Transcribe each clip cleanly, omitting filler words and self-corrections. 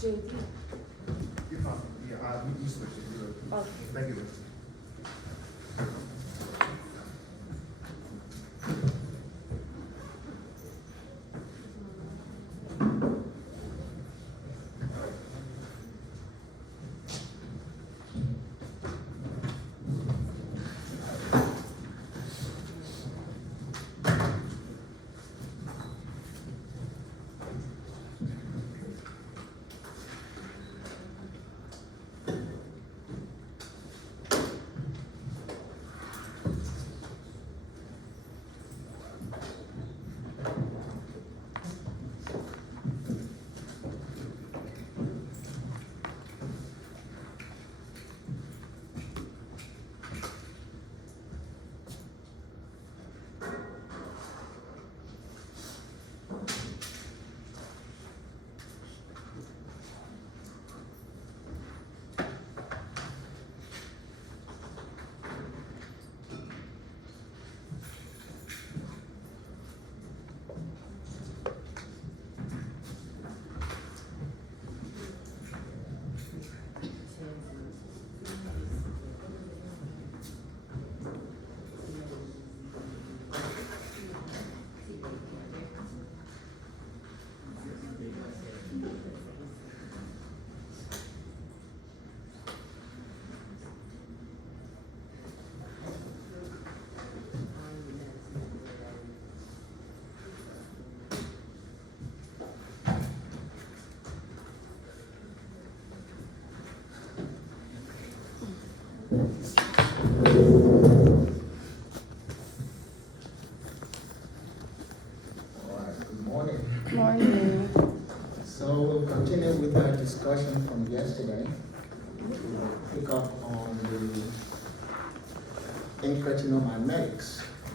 JD. You're fine. Yeah, you switch it. You're good. Okay. Thank you. Morning. So we'll continue with our discussion from yesterday. We'll pick up on the incretin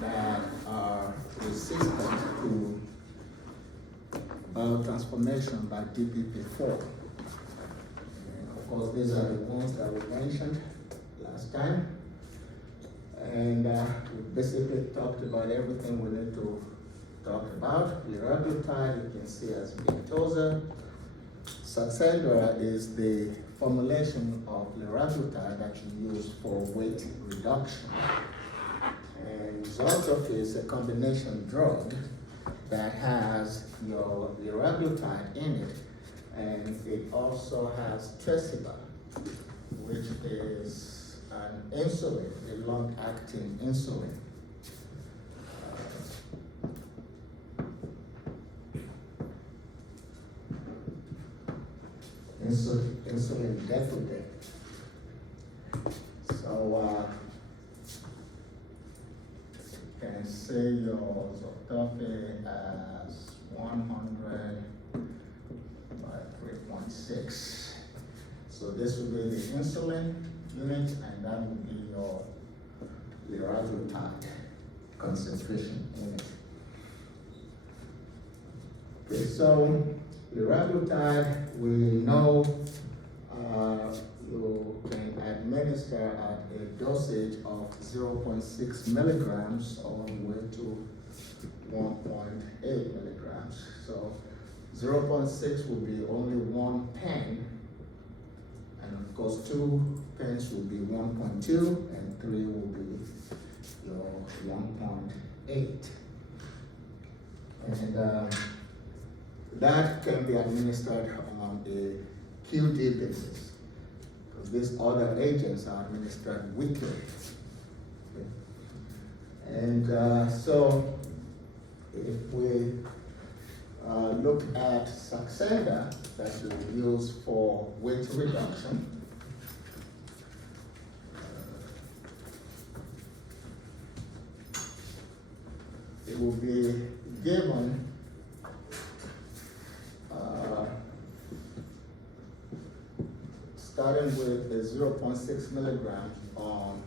that are resistant to biotransformation by DPP4. And of course, these are the ones that we mentioned last time. And we basically talked about everything we need to talk about. Liraglutide, you can see as Victoza. Saxenda is the formulation of liraglutide that you use for weight reduction. And Zoltofil is a combination drug that has your liraglutide in it, and it also has Tresiba, which is an insulin, a long-acting insulin. Insulin deficit. So you can say your Zoltofil as 100 by 3.6. So this will be the insulin unit, and that will be your liraglutide concentration in it. Okay, so liraglutide, we know you can administer at a dosage of 0.6 milligrams all the way to 1.8 milligrams. So 0.6 will be only 1 pen, and of course 2 pens will be 1.2, and 3 will be your 1.8. And that can be administered on a QD basis, because these other agents are administered weekly. Okay. And so if we look at Saxenda that we use for weight reduction, it will be given starting with a 0.6 milligram on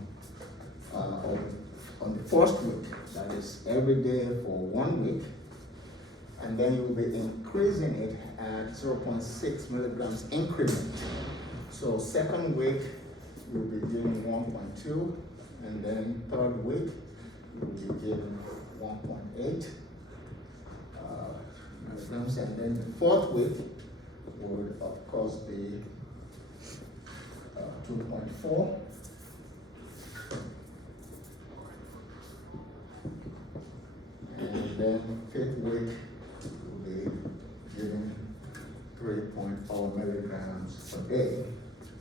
the first week, that is every day for 1 week, and then you'll be increasing it at 0.6 milligrams increment. So second week, you'll be giving 1.2, and then third week, you'll be giving 1.8 milligrams, and then the fourth week would of course be 2.4. And then fifth week will be giving 3.0 milligrams per day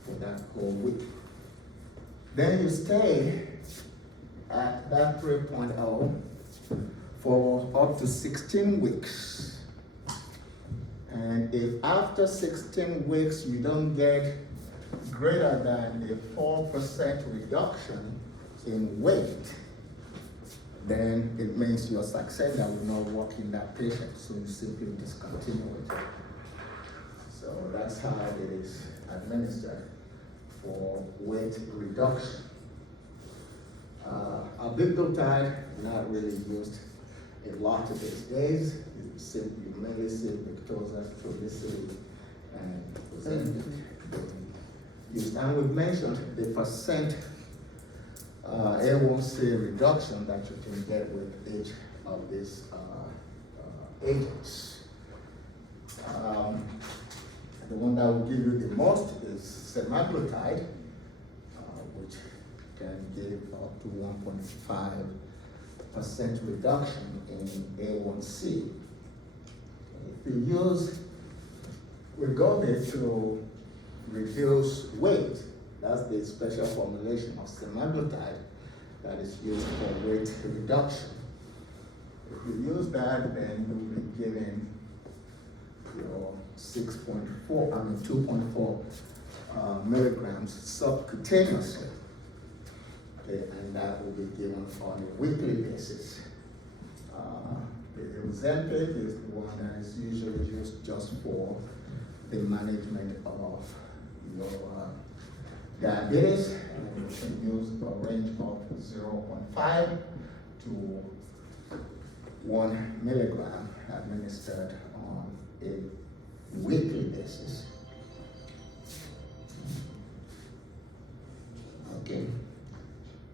for that whole week. Then you stay at that 3.0 for up to 16 weeks. And if after 16 weeks you don't get greater than a 4% reduction in weight, then it means your Saxenda will not work in that patient, so you simply discontinue it. So that's how it is administered for weight reduction. Abictotide, not really used a lot of these days. You mainly see Victoza, Trulicity, and Ozempic used. And we've mentioned the percent A1C reduction that you can get with each of these agents. The one that will give you the most is semaglutide, which can give up to 1.5% reduction in A1C. If you use Wegovy to reduce weight, that's the special formulation of semaglutide that is used for weight reduction. If you use that, then you'll be given your 2.4 milligrams subcutaneously. Okay, and that will be given on a weekly basis. The Ozempic is the one that is usually used just for the management of your diabetes, and you can use a range of 0.5 to 1 milligram administered on a weekly basis. Okay.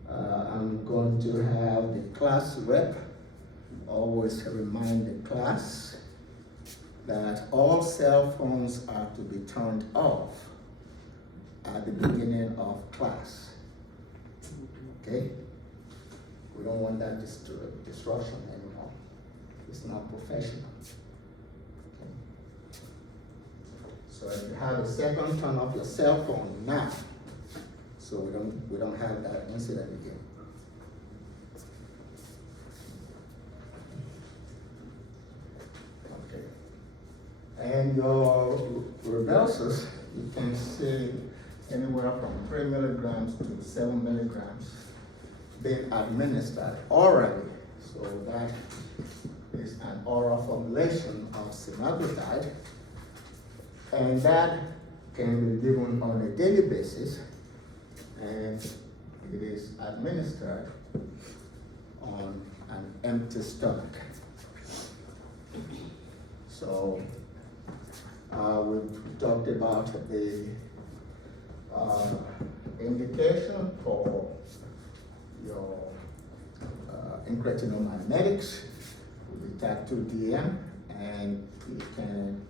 I'm going to have the class rep always remind the class that all cell phones are to be turned off at the beginning of class. Okay? We don't want that disruption anymore. It's not professional. Okay? So if you have a second, turn off your cell phone now, so we don't have that incident again. Okay. And your Rybelsus, you can see anywhere from 3 milligrams to 7 milligrams being administered orally. So that is an oral formulation of semaglutide, and that can be given on a daily basis, and it is administered on an empty stomach. So we've talked about the indication for your incretin mimetics with type 2 DM, and you can,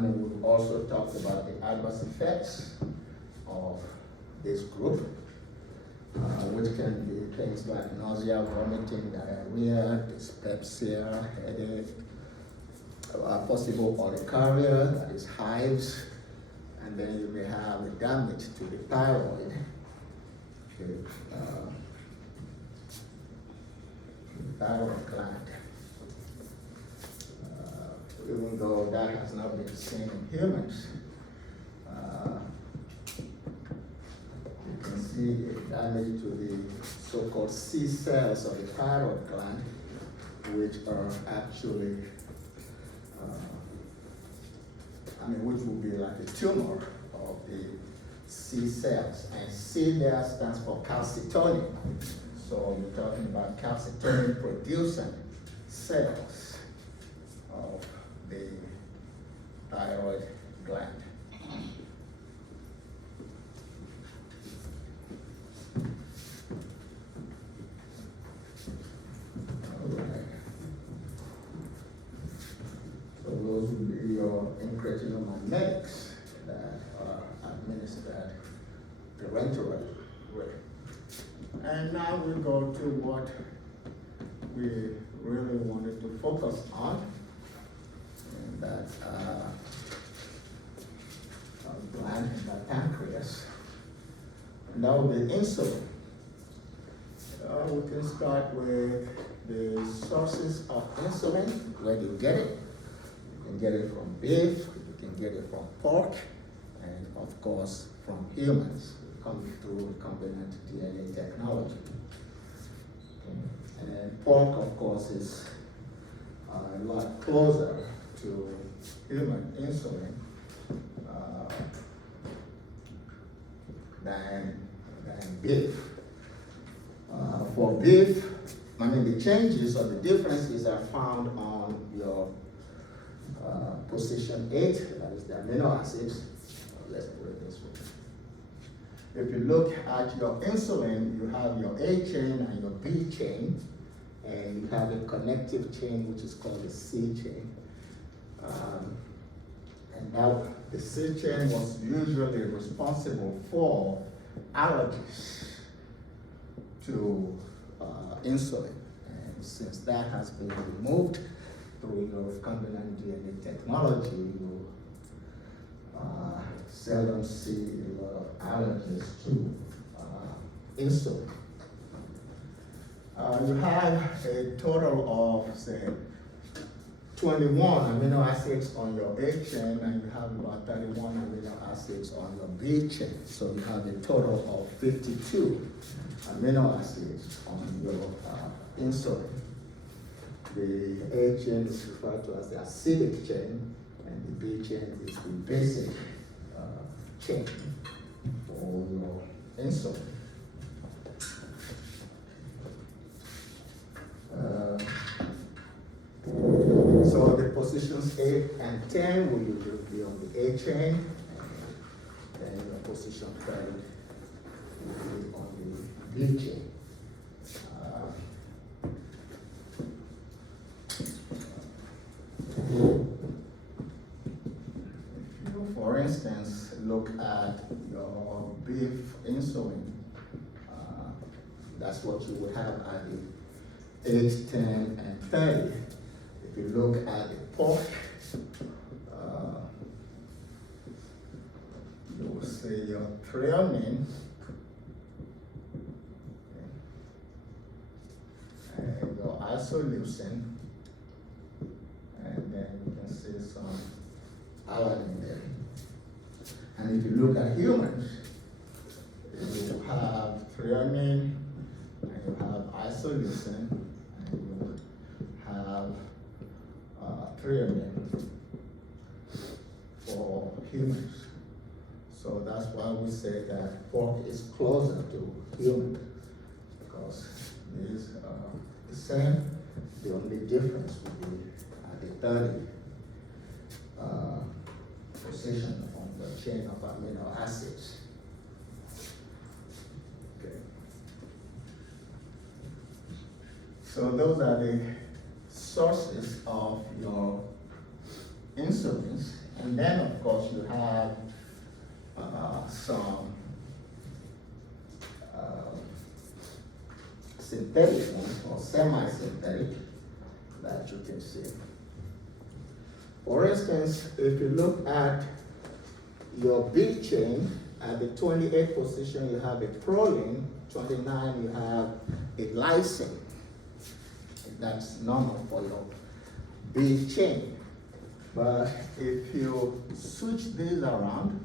we've also talked about the adverse effects of this group, which can be things like nausea, vomiting, diarrhea, dyspepsia, headache, possible urticaria, that is hives, and then you may have a damage to the thyroid. Okay. thyroid gland. Even though that has not been seen in humans, you can see a damage to the so-called C cells of the thyroid gland, which are actually, which will be like a tumor of the C cells. And C there stands for calcitonin. So you're talking about calcitonin producing cells of the thyroid gland. Alright. So those would be your incretin-mimetics that are administered parenterally. And now we go to what we really wanted to focus on, and that gland, the pancreas. And that would be insulin. We can start with the sources of insulin, where do you get it? You can get it from beef, you can get it from pork, and of course from humans, coming through recombinant DNA technology. And pork, of course, is a lot closer to human insulin than beef. For beef, the changes or the differences are found on your position 8, that is the amino acids. Let's put it this way. If you look at your insulin, you have your A chain and your B chain, and you have a connective chain which is called the C chain. And now the C chain was usually responsible for allergies to insulin. And since that has been removed through your recombinant DNA technology, you seldom see a lot of allergies to insulin. You have a total of, say, 21 amino acids on your A chain, and you have about 31 amino acids on your B chain. So you have a total of 52 amino acids on your insulin. The A chain is referred to as the acidic chain, and the B chain is the basic chain for your insulin. So the positions 8 and 10 will usually be on the A chain, and then your position 30 will be on the B chain. If you, for instance, look at your beef insulin, that's what you will have at the 8, 10, and 30. If you look at the pork, you will see your threonine, and your isoleucine, and then you can see some alanine there. And if you look at humans, you have threonine, and you have isoleucine, and you have threonine for humans. So that's why we say that pork is closer to human, because these are the same. The only difference would be at the 30 position on the chain of amino acids. Okay. So those are the sources of your insulins, and then of course you have some synthetic ones or semi-synthetic that you can see. For instance, if you look at your B chain, at the 28th position you have a proline, 29 you have a lysine. That's normal for your B chain. But if you switch these around,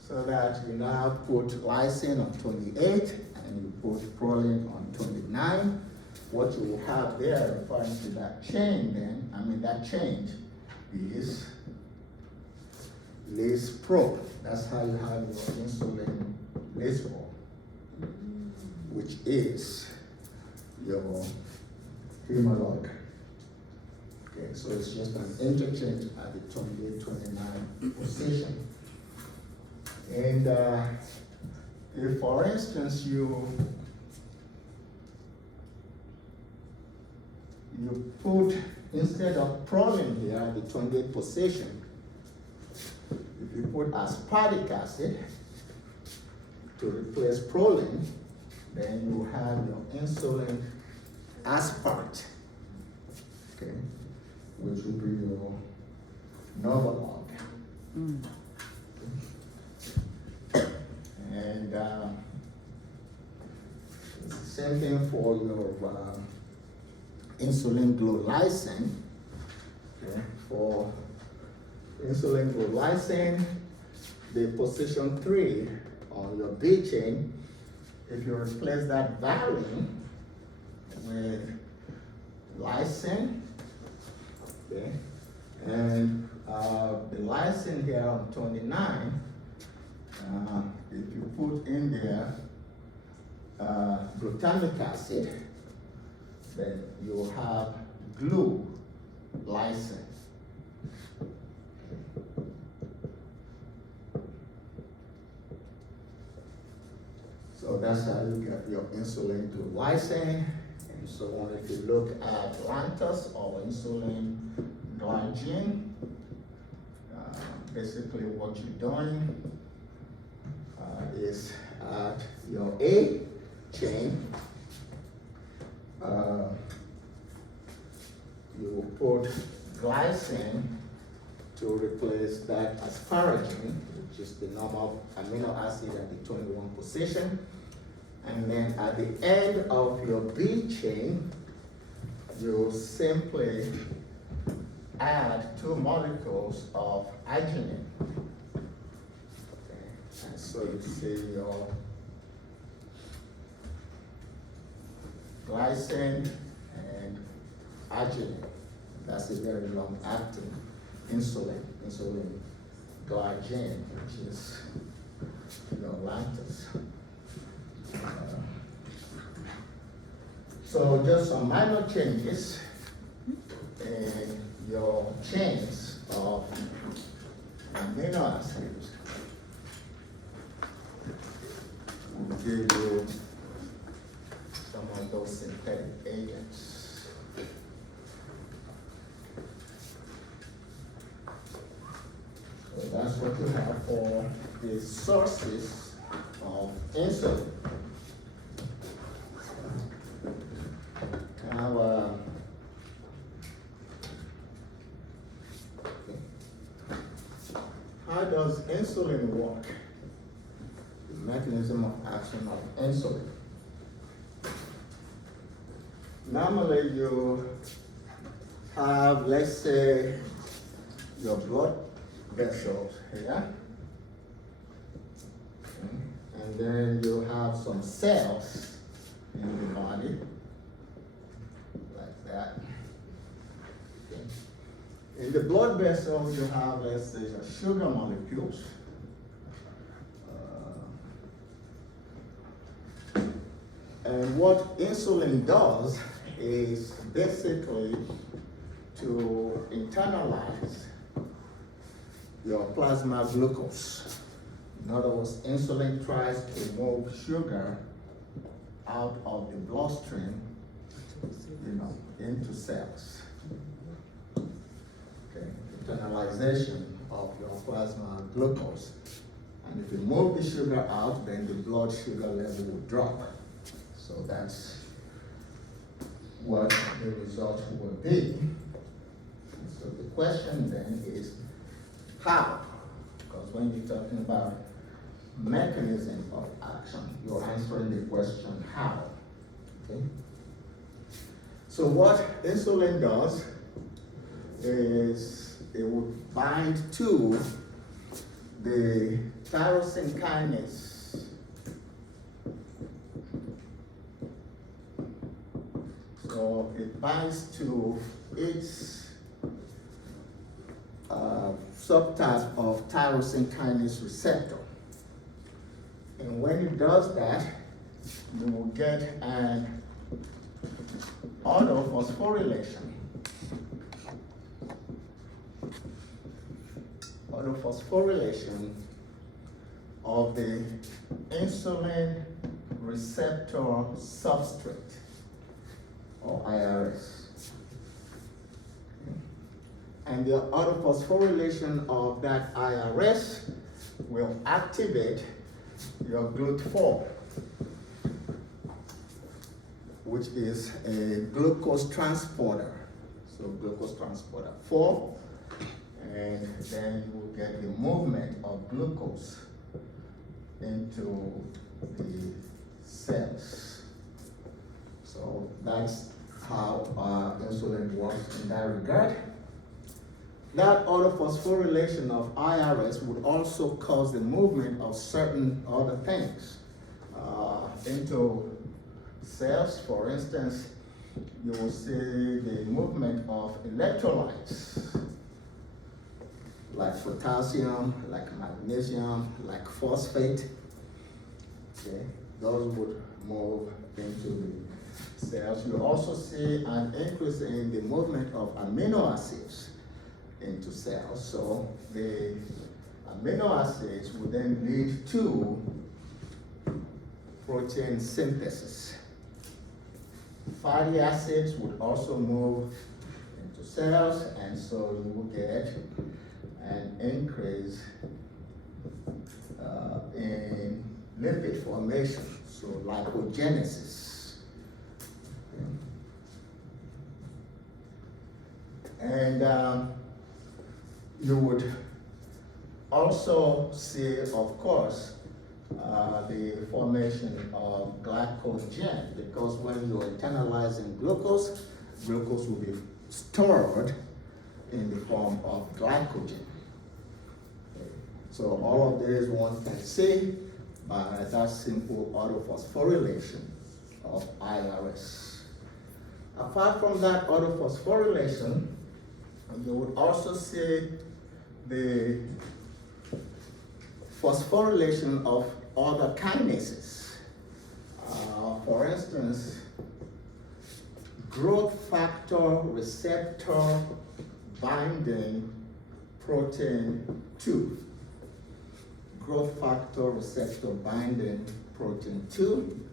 so that you now put lysine on 28 and you put proline on 29, what you will have there referring to that chain then, that change is Lys Pro. That's how you have your insulin Lys Pro, which is your homolog. Okay, so it's just an interchange at the 28-29 position. And if, for instance, you put, instead of proline here at the 28th position, if you put aspartic acid to replace proline, then you have your insulin aspart, okay, which will be your Novolog. And it's the same thing for your insulin glulisine. Okay. For insulin glulisine, the position 3 on your B chain, if you replace that valine with lysine, okay, and the lysine here on 29, if you put in there glutamic acid, then you will have glue lysine. So that's how you get your insulin to lysine. And so on, if you look at lactose or insulin glycogen, basically what you're doing is at your A chain, you put glycine to replace that asparagine, which is the normal amino acid at the 21 position. And then at the end of your B chain, you simply add 2 molecules of arginine. Okay. And so you see your glycine and arginine. That's a very long-acting insulin glycogen, which is your lactose. So just some minor changes in your chains of amino acids will give you some of those synthetic agents. So that's what you have for the sources of insulin. Now, how does insulin work? The mechanism of action of insulin. Normally you have, let's say, your blood vessels here, and then you have some cells in the body, like that. Okay. In the blood vessel, you have, let's say, the sugar molecules. And what insulin does is basically to internalize your plasma glucose. In other words, insulin tries to move sugar out of the bloodstream, into cells. Okay, internalization of your plasma glucose. And if you move the sugar out, then the blood sugar level will drop. So that's what the result will be. So the question then is how? Because when you're talking about mechanism of action, you're answering the question how. Okay. So what insulin does is it would bind to the tyrosine kinase. So it binds to its subtype of tyrosine kinase receptor. And when it does that, you will get an autophosphorylation. Autophosphorylation of the insulin receptor substrate, or IRS. And the autophosphorylation of that IRS will activate your GLUT4, which is a glucose transporter. So glucose transporter 4, and then you will get the movement of glucose into the cells. So that's how insulin works in that regard. That autophosphorylation of IRS would also cause the movement of certain other things into cells. For instance, you will see the movement of electrolytes like potassium, like magnesium, like phosphate. Okay, those would move into the cells. You also see an increase in the movement of amino acids into cells. So the amino acids would then lead to protein synthesis. Fatty acids would also move into cells, and so you will get an increase in lipid formation, so lipogenesis. And you would also see, of course, the formation of glycogen, because when you're internalizing glucose, glucose will be stored in the form of glycogen. Okay. So all of this one can see by that simple autophosphorylation of IRS. Apart from that autophosphorylation, you would also see the phosphorylation of other kinases. For instance, growth factor receptor binding protein 2. Growth factor receptor binding protein 2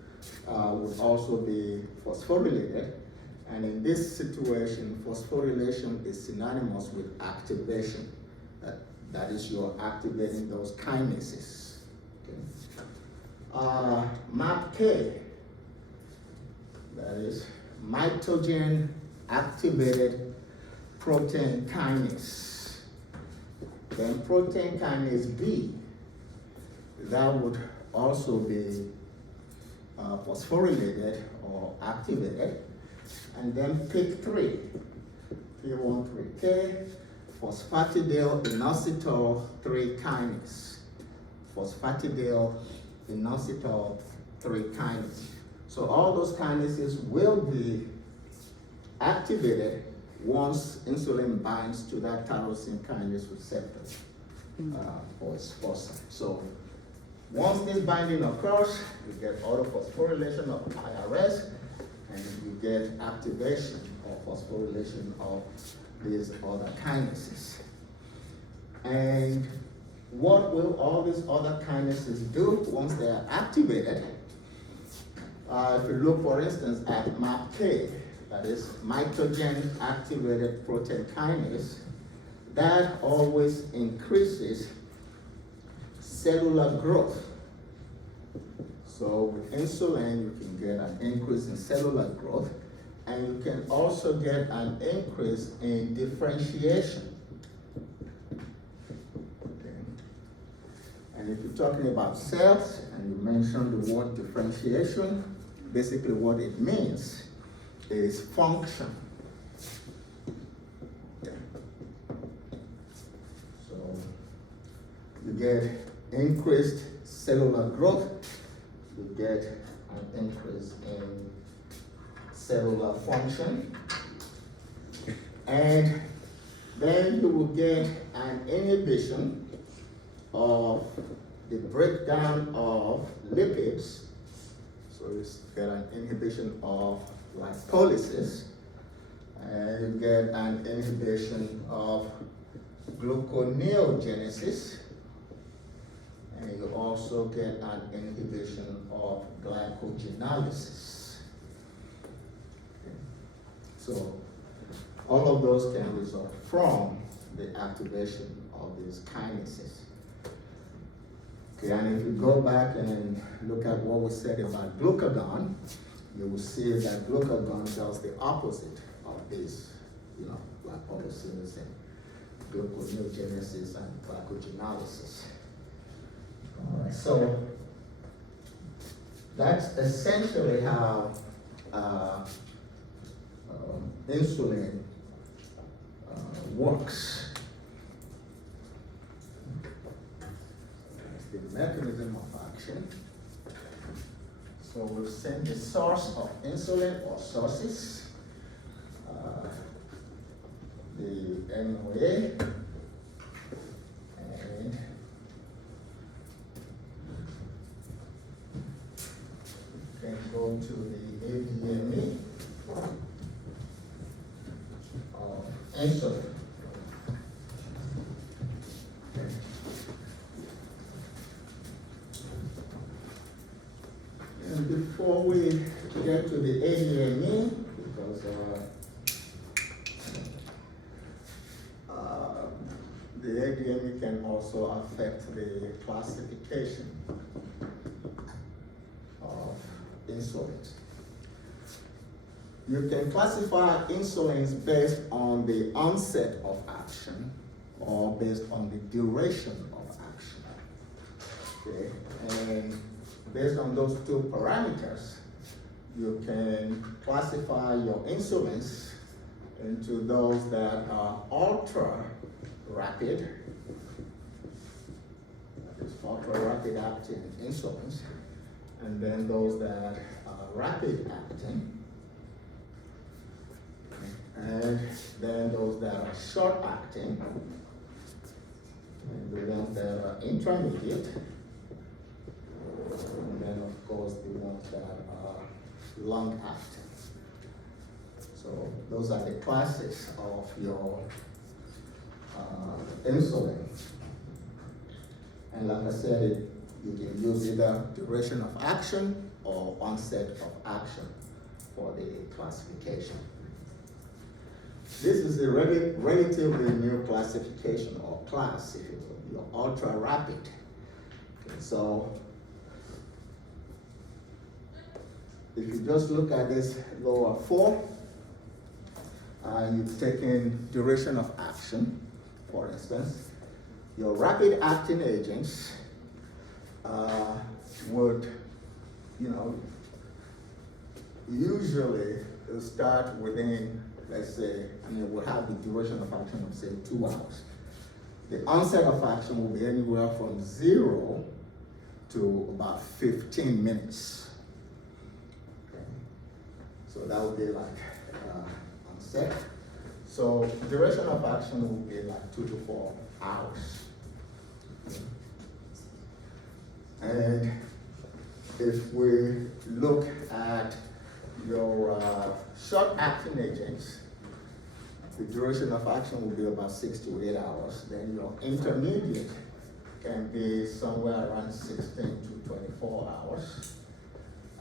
would also be phosphorylated. And in this situation, phosphorylation is synonymous with activation. That is, you're activating those kinases. Okay. MAPK, that is mitogen activated protein kinase. Then protein kinase B, that would also be phosphorylated or activated. And then PIK3, P13K, phosphatidyl inositol 3 kinase. Phosphatidyl inositol 3 kinase. So all those kinases will be activated once insulin binds to that tyrosine kinase receptor for its function. So once this binding occurs, you get autophosphorylation of IRS, and you get activation or phosphorylation of these other kinases. And what will all these other kinases do once they are activated? If you look, for instance, at MAPK, that is mitogen activated protein kinase, that always increases cellular growth. So with insulin, you can get an increase in cellular growth, and you can also get an increase in differentiation. Okay. And if you're talking about cells, and you mentioned the word differentiation, basically what it means is function. So you get increased cellular growth, you get an increase in cellular function, and then you will get an inhibition of the breakdown of lipids. So you get an inhibition of lipolysis, and you get an inhibition of gluconeogenesis, and you also get an inhibition of glycogenolysis. Okay. So all of those can result from the activation of these kinases. Okay, and if you go back and look at what we said about glucagon, you will see that glucagon does the opposite of this, lipolysis and gluconeogenesis and glycogenolysis. All right, so that's essentially how insulin works. That's the mechanism of action. So we've seen the source of insulin or sources, the MOA, and can go to the ADME of insulin. And before we get to the ADME, because the ADME can also affect the classification of insulins. You can classify insulins based on the onset of action or based on the duration of action. Okay, and based on those two parameters, you can classify your insulins into those that are ultra rapid, that is ultra rapid acting insulins, and then those that are rapid acting, and then those that are short acting, and the ones that are intermediate, and then of course the ones that are long acting. So those are the classes of your insulin. And like I said, you can use either duration of action or onset of action for the classification. This is a relatively new classification or class, if you will, your ultra rapid. Okay, so if you just look at this lower four, you've taken duration of action, for instance. Your rapid acting agents would, usually start within, let's say, would have the duration of action of say 2 hours. The onset of action will be anywhere from 0 to about 15 minutes. Okay. So that would be like onset. So duration of action will be like 2 to 4 hours. And if we look at your short-acting agents, the duration of action will be about 6 to 8 hours. Then your intermediate can be somewhere around 16 to 24 hours.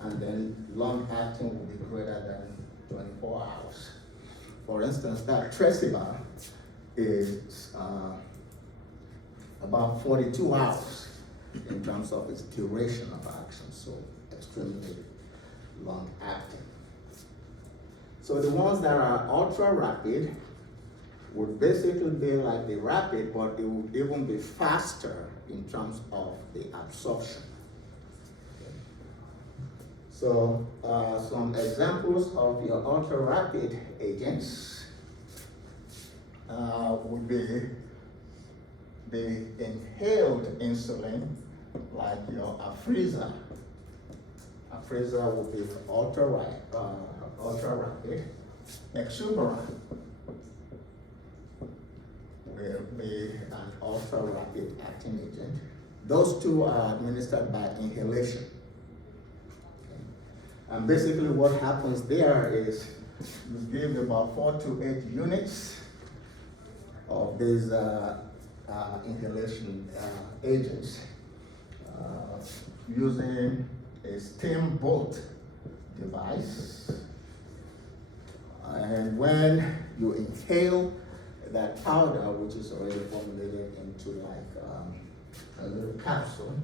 And then long-acting will be greater than 24 hours. For instance, that Tresiba is about 42 hours in terms of its duration of action, so extremely long acting. So the ones that are ultra rapid would basically be like the rapid, but it would even be faster in terms of the absorption. Okay. So some examples of your ultra-rapid agents would be the inhaled insulin, like your Afrezza. Afrezza would be ultra-rapid. Exubera will be an ultra-rapid acting agent. Those two are administered by inhalation. And basically what happens there is you give about 4 to 8 units of these inhalation agents using a steamboat device. And when you inhale that powder, which is already formulated into like a little capsule,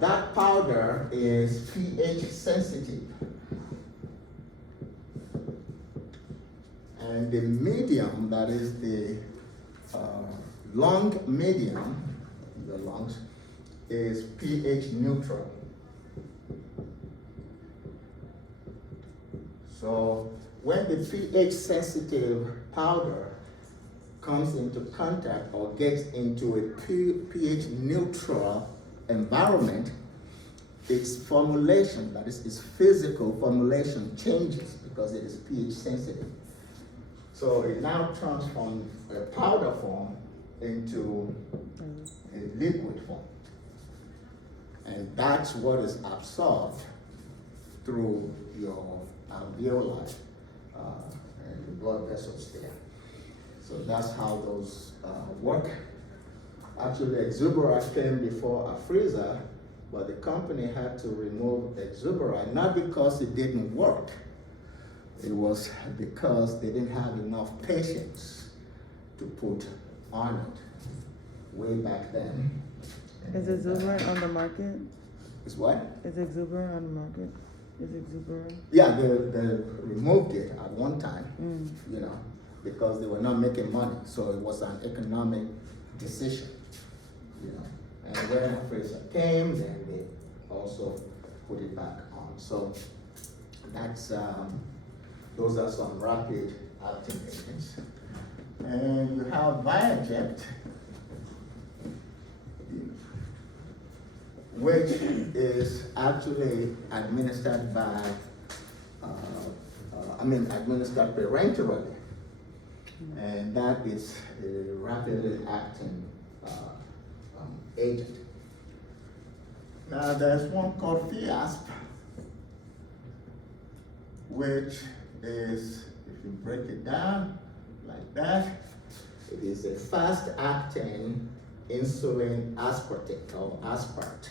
that powder is pH sensitive. And the medium, that is the lung medium, the lungs, is pH neutral. So when the pH sensitive powder comes into contact or gets into a pH neutral environment, its formulation, that is its physical formulation, changes because it is pH sensitive. So it now turns from a powder form into a liquid form. And that's what is absorbed through your alveoli and the blood vessels there. So that's how those work. Actually, Exubera came before Afrezza, but the company had to remove Exubera, not because it didn't work. It was because they didn't have enough patients to put on it way back then. Is Exubera on the market? Is what? Is Exubera on the market? Is Exubera? Yeah, they removed it at one time, you know, because they were not making money. So it was an economic decision, you know. And when Afrezza came, then they also put it back on. So that's those are some rapid acting agents. And you have Viajet, which is actually administered by, administered parenterally. And that is a rapidly acting agent. Now there's one called Fiasp, which is, if you break it down like that, it is a fast-acting insulin aspartate or aspart.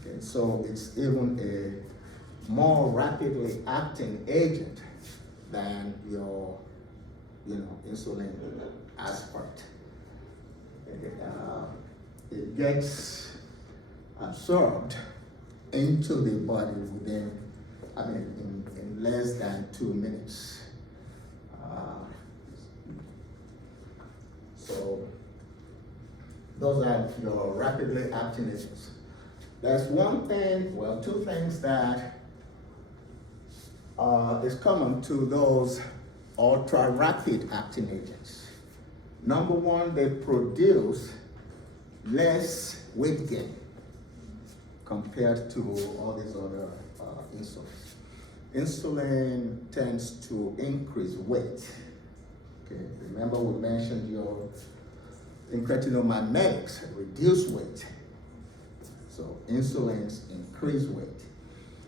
Okay, so it's even a more rapidly acting agent than your, insulin aspart. It gets absorbed into the body within, in less than 2 minutes. So those are your rapidly acting agents. There's one thing, well, two things that is common to those ultra-rapid acting agents. Number one, they produce less weight gain compared to all these other insulins. Insulin tends to increase weight. Okay, remember we mentioned your incretin mimetics reduce weight. So insulins increase weight,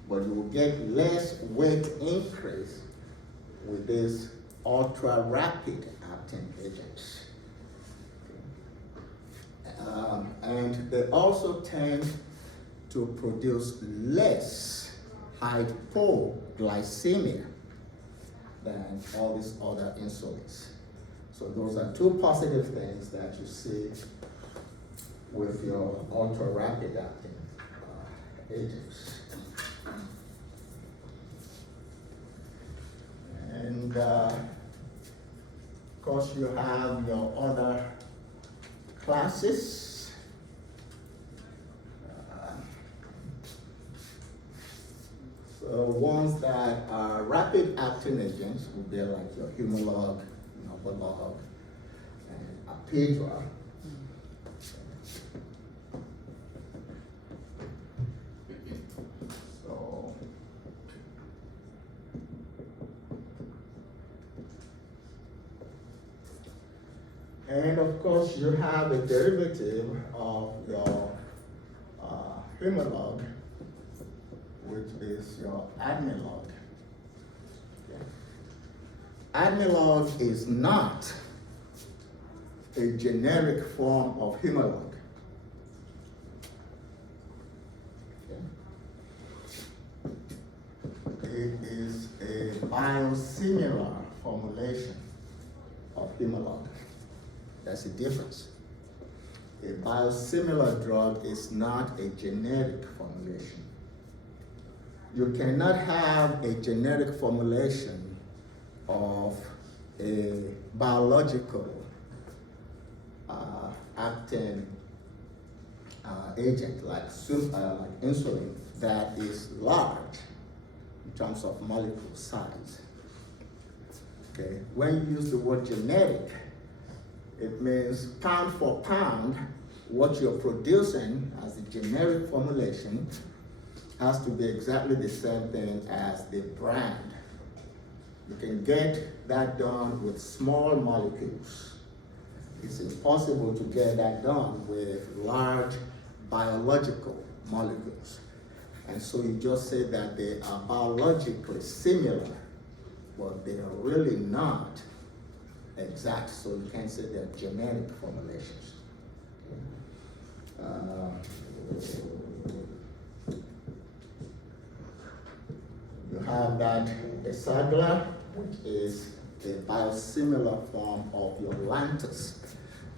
but you will get less weight increase with these ultra rapid acting agents. And they also tend to produce less hypoglycemia than all these other insulins. So those are two positive things that you see with your ultra rapid acting agents. And of course you have your other classes. ones that are rapid acting agents would be like your Humalog, Novolog, and Apidra. So, and of course, you have a derivative of your Humalog, which is your Admelog. Okay. Admelog is not a generic form of Humalog. Okay. It is a biosimilar formulation of Humalog. That's the difference. A biosimilar drug is not a generic formulation. You cannot have a generic formulation of a biological acting agent like insulin that is large in terms of molecule size. Okay, when you use the word generic, it means pound for pound, what you're producing as a generic formulation has to be exactly the same thing as the brand. You can get that done with small molecules. It's impossible to get that done with large biological molecules. And so you just say that they are biologically similar, but they are really not exact, so you can't say they're generic formulations. You have that Esagla, which is a biosimilar form of your Lantus.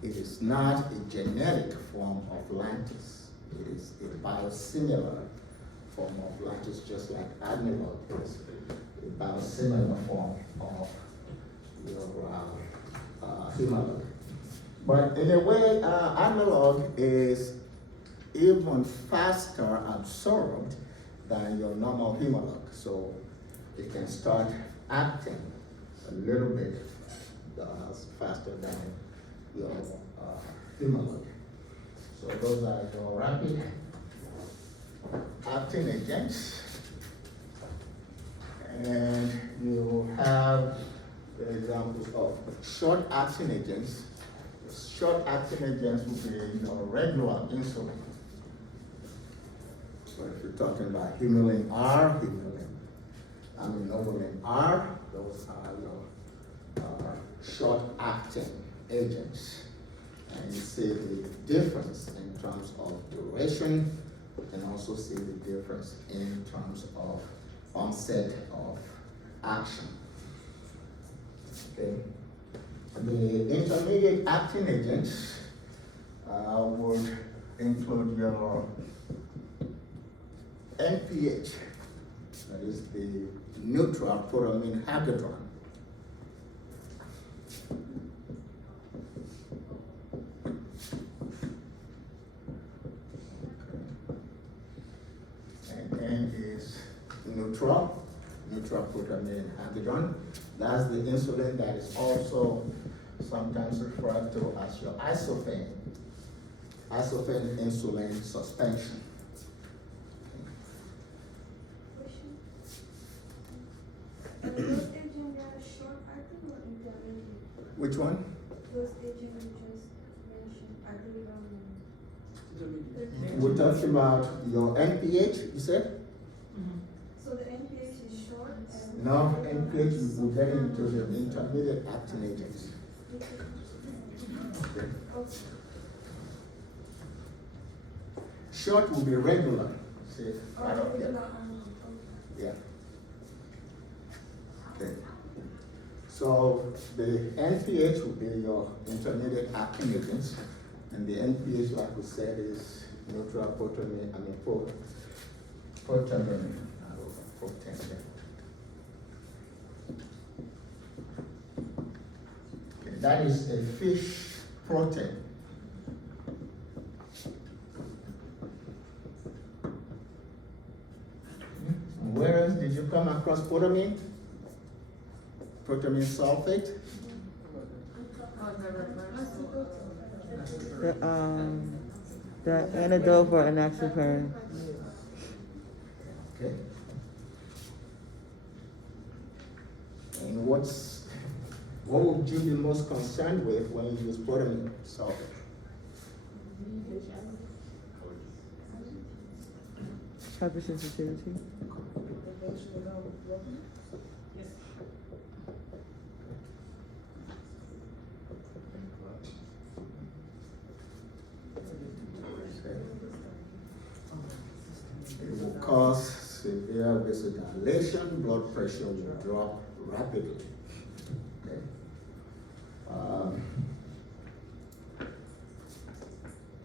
It is not a generic form of Lantus. It is a biosimilar form of Lantus, just like Admelog is a biosimilar form of your Humalog. But in a way, Admelog is even faster absorbed than your normal Humalog. So it can start acting a little bit faster than your Humalog. So those are your rapid acting agents. And you have the examples of short acting agents. Short acting agents would be your regular insulin. So if you're talking about Humulin R, Novolin R, those are your short acting agents. And you see the difference in terms of duration. You can also see the difference in terms of onset of action. Okay. The intermediate acting agents would include your NPH, that is the neutral protamine hagedron. And N is neutral protamine hagedron. That's the insulin that is also sometimes referred to as your isophene insulin suspension. Those agents are short acting or intermediate? Which one? Those agents you just mentioned, are they We're talking about your NPH, you said? So the NPH is short and No, NPH will get into the intermediate acting agents. Okay. Short will be regular. See, right up there. Yeah. Okay. So the NPH will be your intermediate acting agents, and the NPH, like we said, is neutral protamine, protamine. Okay, that is a fish protein. Whereas did you come across protamine? Protamine sulfate? The antidote for enoxaparin. Okay. And what would you be most concerned with when you use protamine sulfate? Hypersensitivity. It will cause severe vasodilation, blood pressure will drop rapidly. Okay.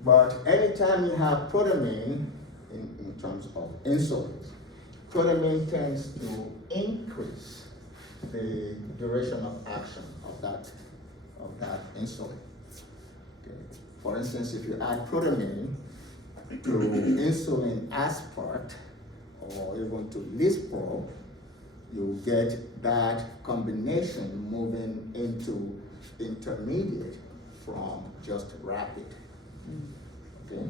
But anytime you have protamine, in terms of insulin, protamine tends to increase the duration of action of that insulin. Okay. For instance, if you add protamine to insulin aspart or even to lispro, you get that combination moving into intermediate from just rapid. Okay.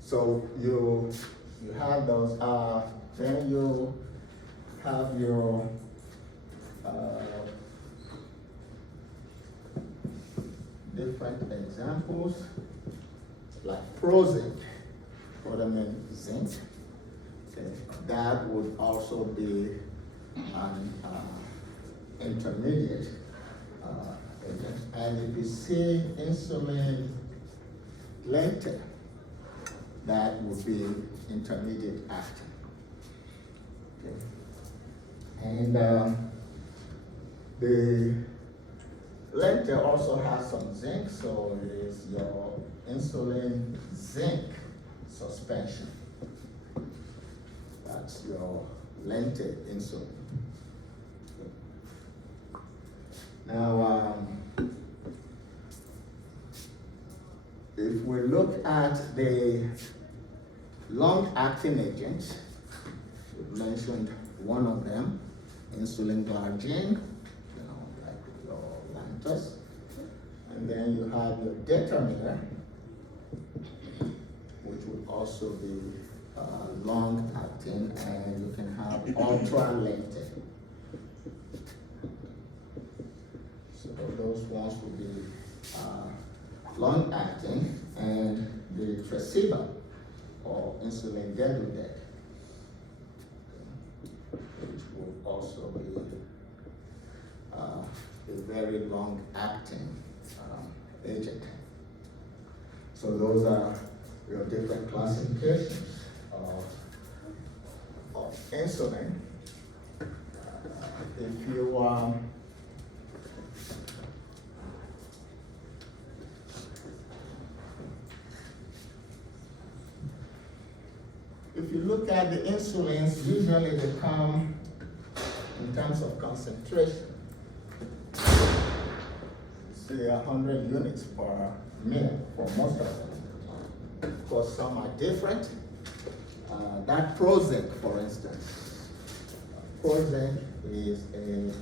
So you have those. Then you have your different examples, like Prozac, protamine zinc. Okay. That would also be an intermediate agent. And if you see insulin lente, that would be intermediate acting. Okay. And the lente also has some zinc, so it is your insulin zinc suspension. That's your lente insulin. Now, if we look at the long-acting agents, we've mentioned one of them, insulin glargine, like your Lantus. And then you have your detamir, which would also be long-acting, and you can have ultra-lente. So those ones would be long-acting, and the Tresiba, or insulin degludec, which will also be a very long-acting agent. So those are your different classifications of insulin. If you look at the insulins, usually they come in terms of concentration. Say 100 units per mil for most of them. Of course, some are different. That Prozac, for instance, Prozac is a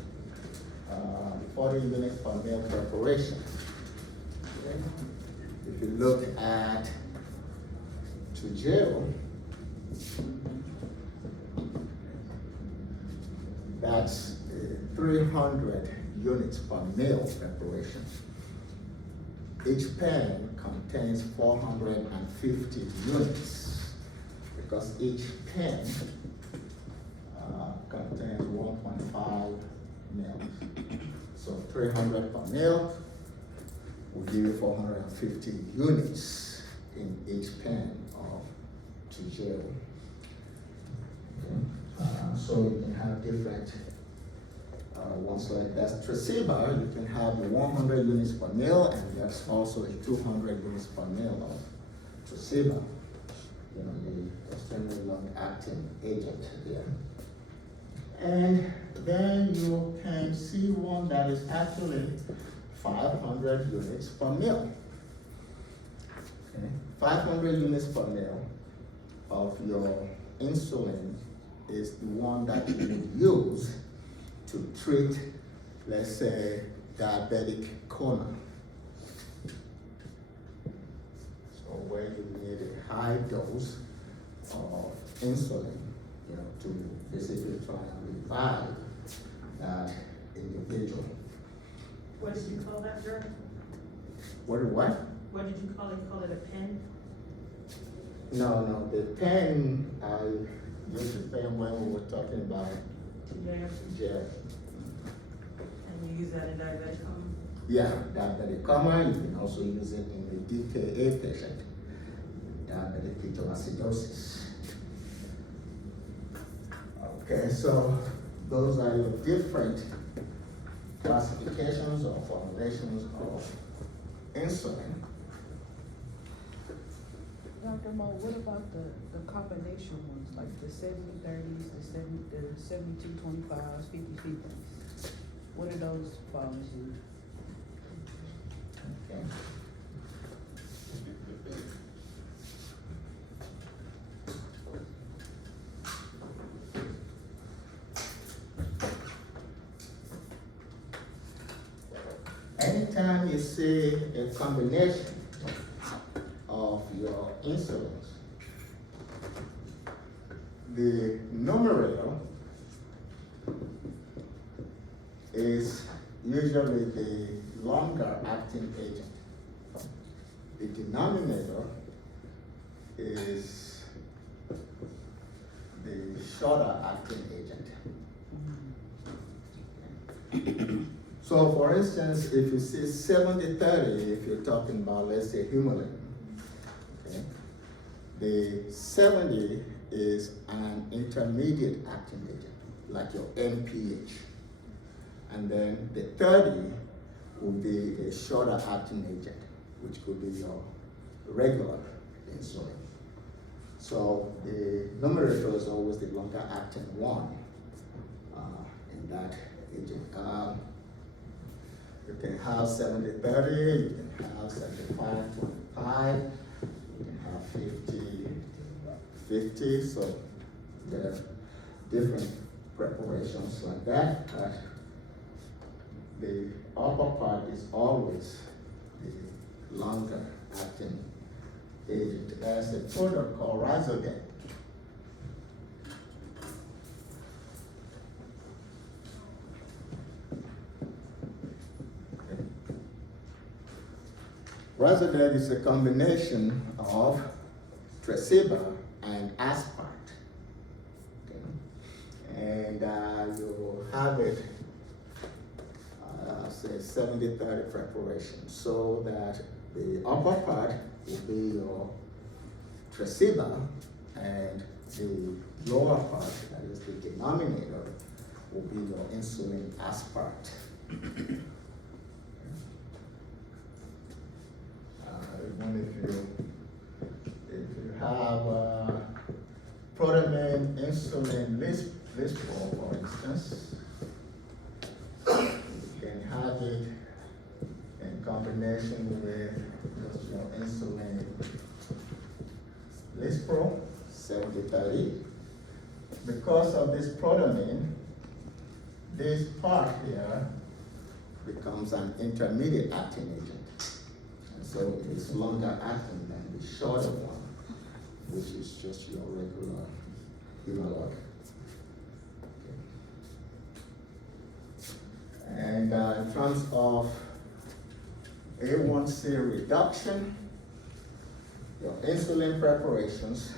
40 units per mil preparation. Okay. If you look at Toujeo, that's 300 units per mil preparation. Each pen contains 450 units because each pen contains 1.5 mils. So 300 per mil will give you 450 units in each pen of Toujeo. So you can have different ones like that. Tresiba, you can have 100 units per mil, and there's also a 200 units per mil of Tresiba, the extremely long-acting agent there. And then you can see one that is actually 500 units per mil. Okay. 500 units per mil of your insulin is the one that you would use to treat, let's say, diabetic coma. So where you need a high dose of insulin, to basically try and revive that individual. What did you call that drug? What? What did you call it? You call it a pen? No, the pen, I used the pen when we were talking about Jeff. And you use that in diabetic coma? Yeah, diabetic coma, you can also use it in the DKA patient, diabetic ketoacidosis. Okay, so those are your different classifications or formulations of insulin. Dr. Mo, what about the combination ones, like the 70-30s, the 72-25s, 50-50s? What are those formulas? Okay. Anytime you see a combination of your insulins, the numerator is usually the longer acting agent. The denominator is the shorter acting agent. So for instance, if you see 70-30, if you're talking about, let's say, Humulin, okay, the 70 is an intermediate acting agent, like your NPH. And then the 30 will be a shorter acting agent, which could be your regular insulin. So the numerator is always the longer acting one in that agent. You can have 70-30, you can have 75-25, you can have 50-50, so there are different preparations like that. The upper part is always the longer acting agent. There's a product called Razodent. Razodent is a combination of Tresiba and Aspart. Okay. And you have it, say 70-30 preparation, so that the upper part will be your Tresiba and the lower part, that is the denominator, will be your insulin Aspart. If you have protamine insulin lispro, for instance, you can have it in combination with just your insulin lispro, 70-30. Because of this protamine, this part here becomes an intermediate acting agent. So it's longer acting than the shorter one, which is just your regular Humalog. Okay. And in terms of A1C reduction, your insulin preparations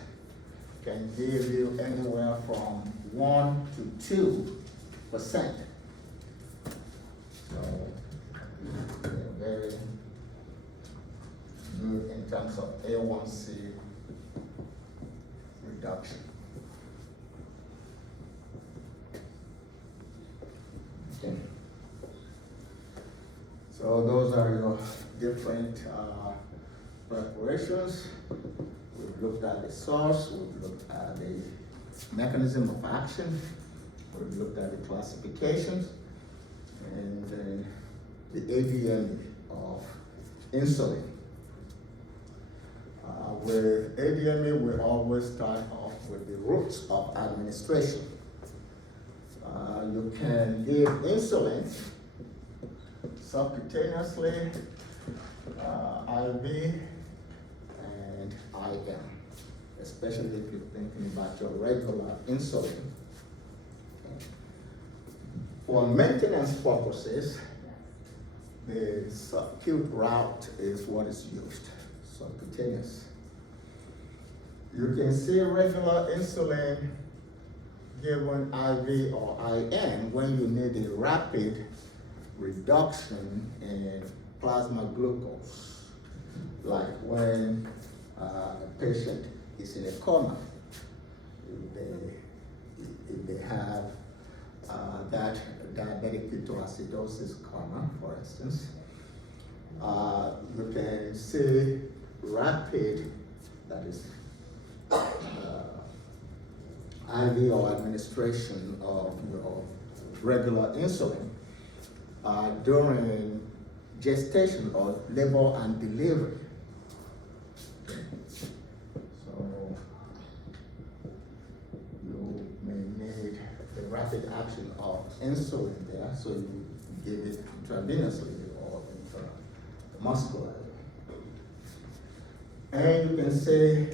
can give you anywhere from 1 to 2%. So they're very good in terms of A1C reduction. Okay. So those are your different preparations. We've looked at the source, we've looked at the mechanism of action, we've looked at the classifications, and then the ADM of insulin. with ADMA, we always start off with the routes of administration. You can give insulin subcutaneously, IV, and IM, especially if you're thinking about your regular insulin. For maintenance purposes, the subcutaneous route is what is used, subcutaneous. You can see regular insulin given IV or IM when you need a rapid reduction in plasma glucose, like when a patient is in a coma. If they have that diabetic ketoacidosis coma, for instance, you can see rapid, that is IV or administration of your regular insulin during gestation or labor and delivery. So you may need the rapid action of insulin there, so you give it intravenously or intramuscularly. And you can say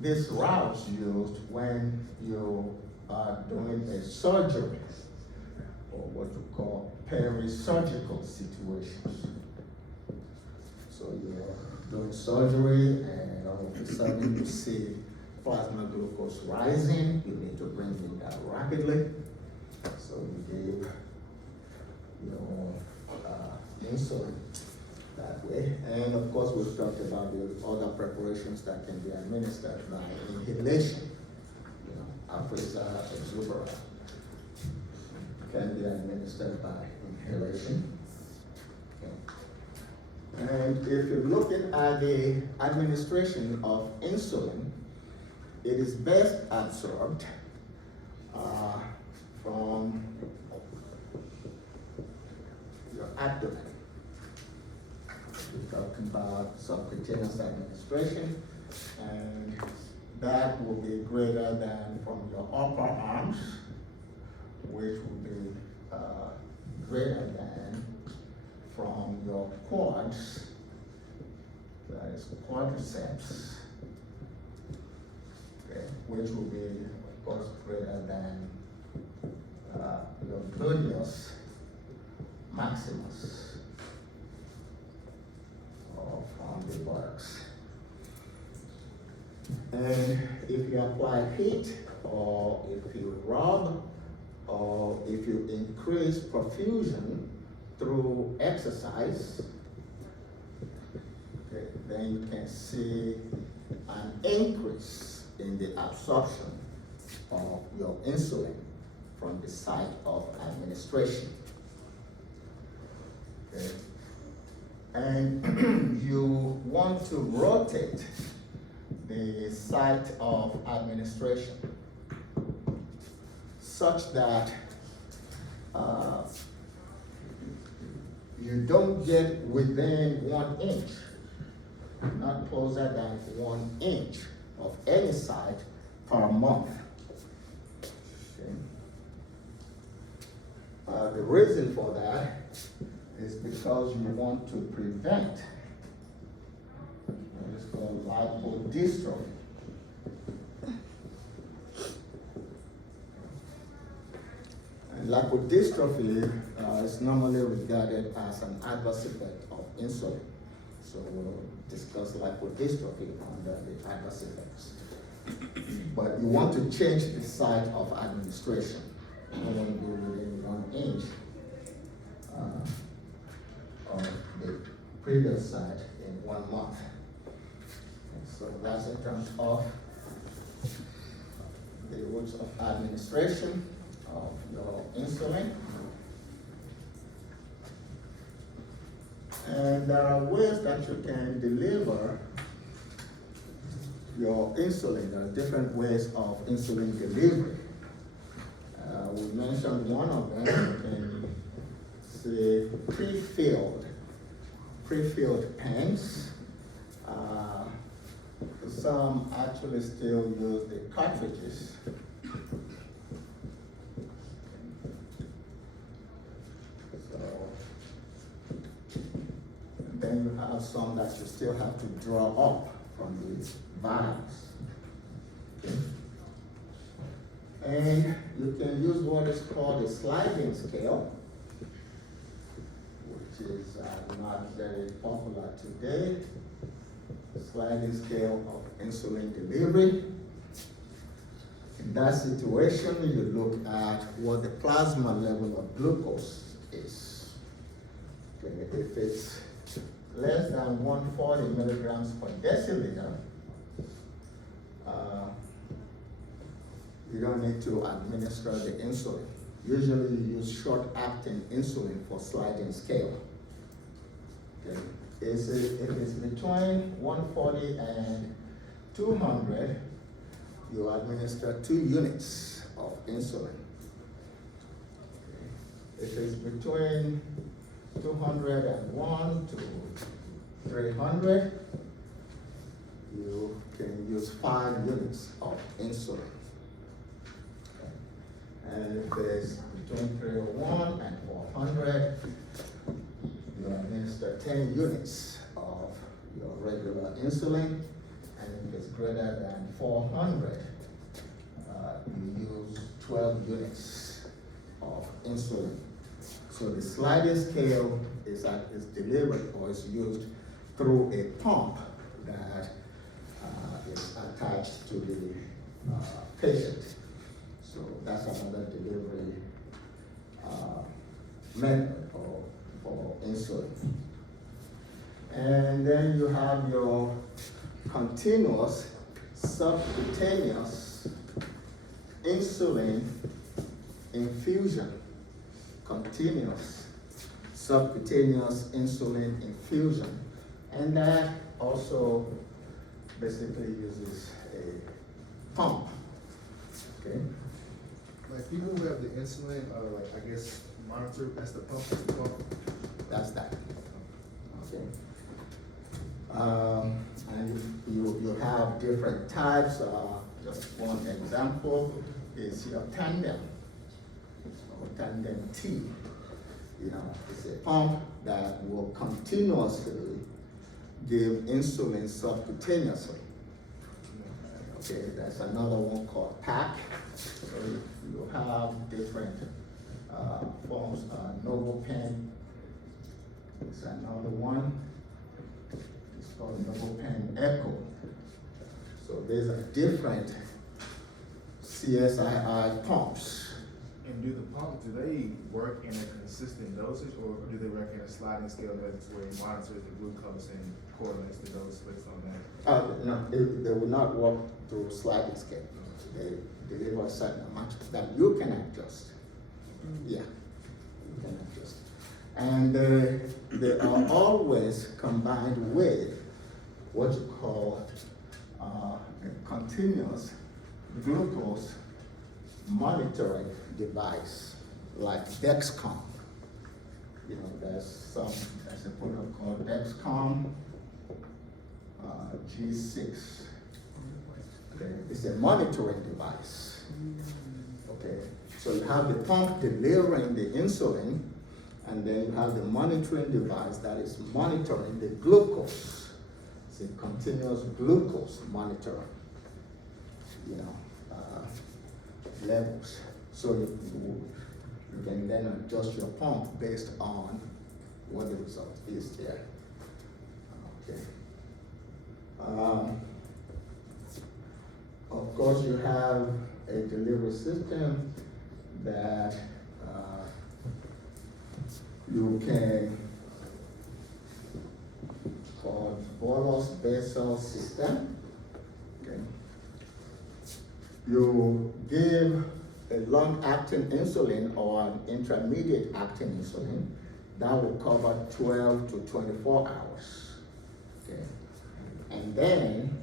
this route is used when you are doing a surgery, or what you call peri-surgical situations. So you're doing surgery and all of a sudden you see plasma glucose rising, you need to bring it down rapidly. So you give your insulin that way. And of course, we've talked about the other preparations that can be administered by inhalation. You know, Afrezza, Exubera can be administered by inhalation. Okay. And if you're looking at the administration of insulin, it is best absorbed from your abdomen. We're talking about subcutaneous administration, and that will be greater than from your upper arms, which will be greater than from your quads, that is quadriceps, okay, which will be, of course, greater than your gluteus maximus, or from the buttocks. And if you apply heat, or if you rub, or if you increase perfusion through exercise, okay, then you can see an increase in the absorption of your insulin from the site of administration. Okay. And you want to rotate the site of administration such that you don't get within 1 inch, not closer than 1 inch of any site per month. Okay. The reason for that is because you want to prevent what is called lipodystrophy. And lipodystrophy is normally regarded as an adverse effect of insulin. So we'll discuss lipodystrophy under the adverse effects. But you want to change the site of administration. You want to be within 1 inch of the previous site in 1 month. And so that's in terms of the routes of administration of your insulin. And there are ways that you can deliver your insulin. There are different ways of insulin delivery. We mentioned one of them. You can say pre-filled pens some actually still use the cartridges. So, and then you have some that you still have to draw up from the vials. Okay. And you can use what is called a sliding scale, which is not very popular today. Sliding scale of insulin delivery. In that situation, you look at what the plasma level of glucose is. Okay, if it's less than 140 milligrams per deciliter, you don't need to administer the insulin. Usually you use short-acting insulin for sliding scale. Okay. If it's between 140 and 200, you administer 2 units of insulin. Okay. If it's between 201 to 300, you can use 5 units of insulin. And if it's between 301 and 400, you administer 10 units of your regular insulin. And if it's greater than 400, you use 12 units of insulin. So the sliding scale is delivered or is used through a pump that is attached to the patient. So that's another delivery method for insulin. And then you have your continuous subcutaneous insulin infusion. Continuous subcutaneous insulin infusion. And that also basically uses a pump. Okay. Like people who have the insulin, like I guess monitor, that's the pump. That's that. Okay. And you have different types. Just one example is your tandem or tandem T. You know, it's a pump that will continuously give insulin subcutaneously. Okay, there's another one called PAC. So you have different forms. Novopen is another one. It's called Novopen Echo. So these are different CSII pumps. And do the pumps, do they work in a consistent dosage, or do they work in a sliding scale that's where it monitors the glucose and correlates the dose based on that? No, they will not work through sliding scale. They deliver a certain amount that you can adjust. Yeah, you can adjust. And they are always combined with what you call a continuous glucose monitoring device, like Dexcom. You know, there's a product called Dexcom G6. Okay, it's a monitoring device. Okay, so you have the pump delivering the insulin, and then you have the monitoring device that is monitoring the glucose. It's a continuous glucose monitoring, you know, levels. So you can then adjust your pump based on what the result is there. Okay. Of course, you have a delivery system that you can call bolus basal system. Okay. You give a long-acting insulin or an intermediate-acting insulin that will cover 12 to 24 hours. Okay. And then,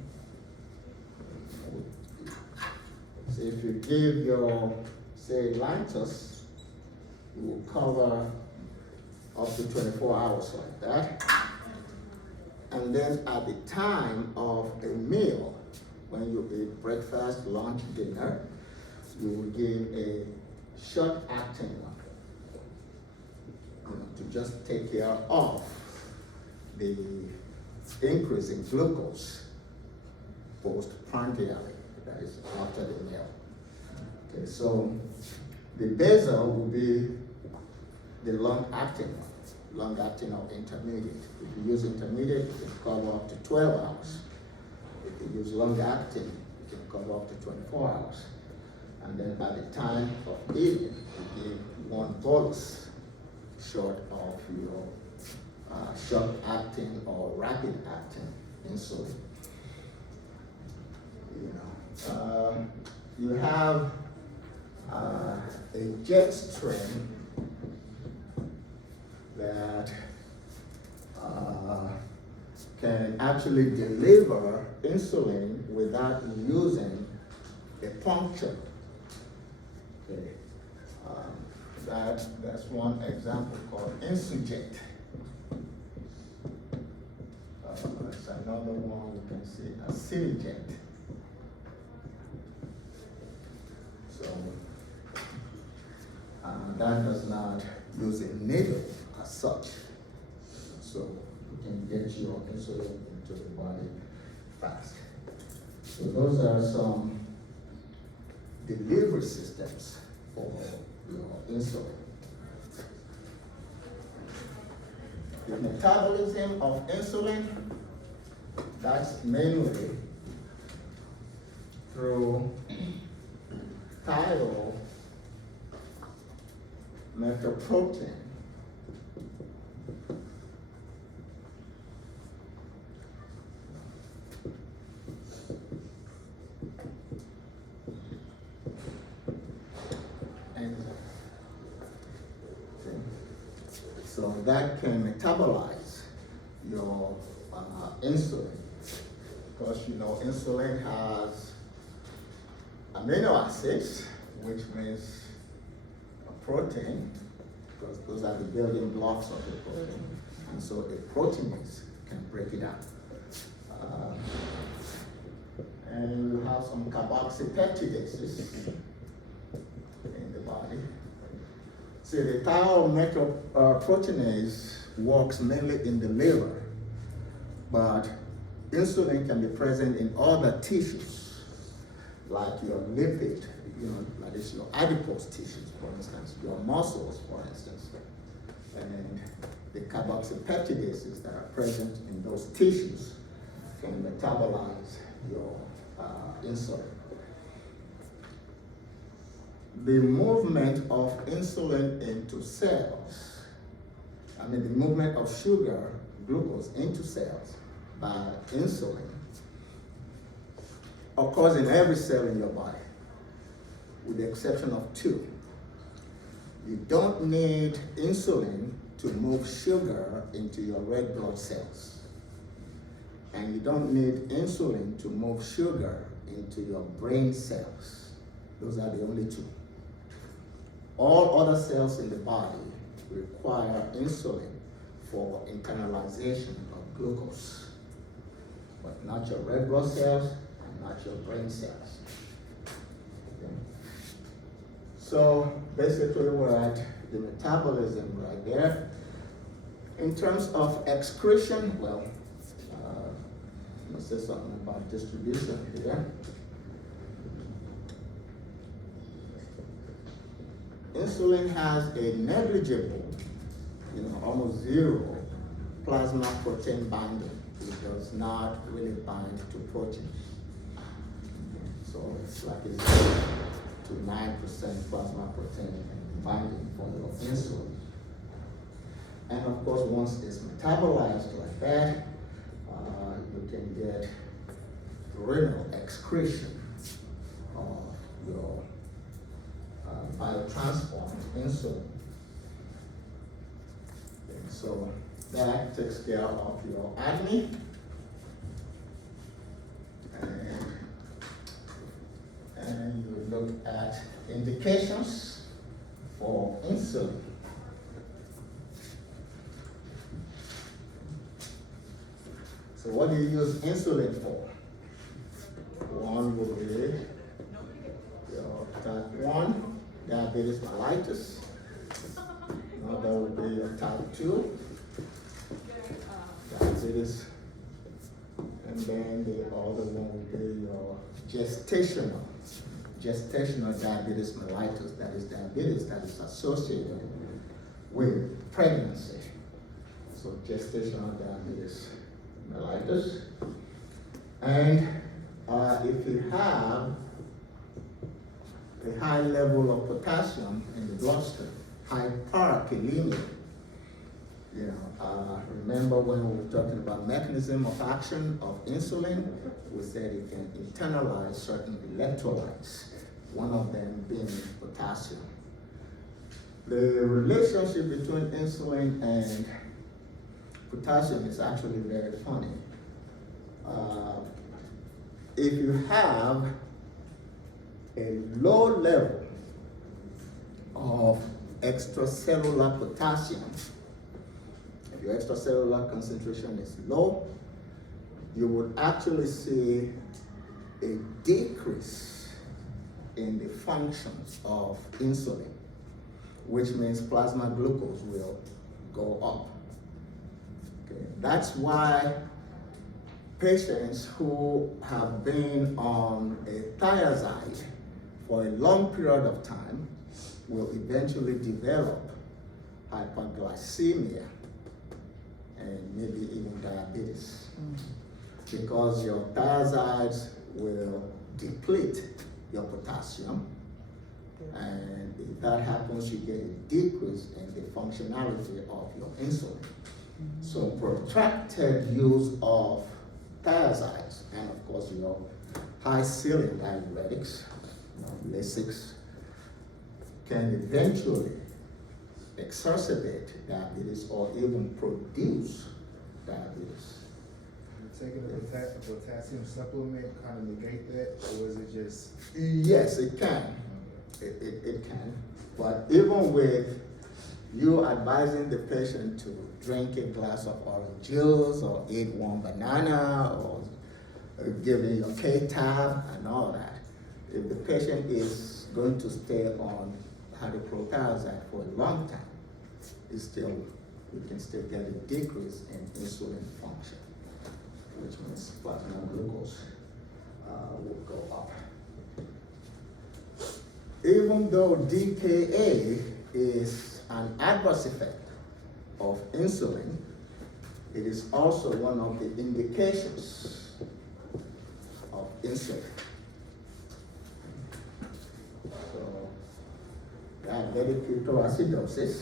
so if you give your, say, Lantus, it will cover up to 24 hours like that. And then at the time of a meal, when you eat breakfast, lunch, dinner, you will give a short-acting one, to just take care of the increase in glucose postprandially, that is after the meal. Okay, so the basal will be the long-acting one, long-acting or intermediate. If you use intermediate, it can cover up to 12 hours. If you use long-acting, it can cover up to 24 hours. And then by the time of eating, you give one bolus short of your short-acting or rapid-acting insulin. You have a jet stream that can actually deliver insulin without using a puncture. Okay. That's one example called Insujet. There's another one you can see, a CityJet. So that does not use a needle as such. So you can get your insulin into the body fast. So those are some delivery systems for your insulin. The metabolism of insulin, that's mainly through thiomethaprotein. So that can metabolize your insulin, because insulin has amino acids, which means a protein, because those are the building blocks of the protein, and so a proteinase can break it down. And you have some carboxypeptidases in the body. See, the thiomethaprotease works mainly in the liver, but insulin can be present in other tissues, like your lipid, that is your adipose tissues, for instance, your muscles, for instance, and the carboxypeptidases that are present in those tissues can metabolize your insulin. The movement of insulin into cells, the movement of sugar, glucose into cells by insulin occurs in every cell in your body, with the exception of two. You don't need insulin to move sugar into your red blood cells. And you don't need insulin to move sugar into your brain cells. Those are the only two. All other cells in the body require insulin for internalization of glucose, but not your red blood cells and not your brain cells. Okay. So basically we're at the metabolism right there. In terms of excretion, well, let's say something about distribution here. Insulin has a negligible, almost zero plasma protein binding. It does not really bind to protein. So it's like a 0 to 9% plasma protein binding for your insulin. And of course, once it's metabolized like that, you can get renal excretion of your biotransformed insulin. Okay, so that takes care of your ADME. And you look at indications for insulin. So what do you use insulin for? One will be your type 1 diabetes mellitus. Another will be your type 2 diabetes. And then the other one will be your gestational diabetes mellitus. That is diabetes that is associated with pregnancy. So gestational diabetes mellitus. And if you have a high level of potassium in the bloodstream, hyperkalemia, remember when we were talking about mechanism of action of insulin, we said it can internalize certain electrolytes, one of them being potassium. The relationship between insulin and potassium is actually very funny. If you have a low level of extracellular potassium, if your extracellular concentration is low, you would actually see a decrease in the functions of insulin, which means plasma glucose will go up. Okay. That's why patients who have been on a thiazide for a long period of time will eventually develop hyperglycemia and maybe even diabetes, because your thiazides will deplete your potassium, and if that happens, you get a decrease in the functionality of your insulin. So protracted use of thiazides, and of course your high ceiling diuretics, Lasix, can eventually exacerbate diabetes or even produce diabetes. Taking a potassium supplement kind of negate that, or is it just? Yes, it can. It can. But even with you advising the patient to drink a glass of orange juice or eat one banana or giving your K-tab and all that, if the patient is going to stay on hydrochlorothiazide for a long time, you can still get a decrease in insulin function, which means plasma glucose will go up. Even though DKA is an adverse effect of insulin, it is also one of the indications of insulin. So, diabetic ketoacidosis,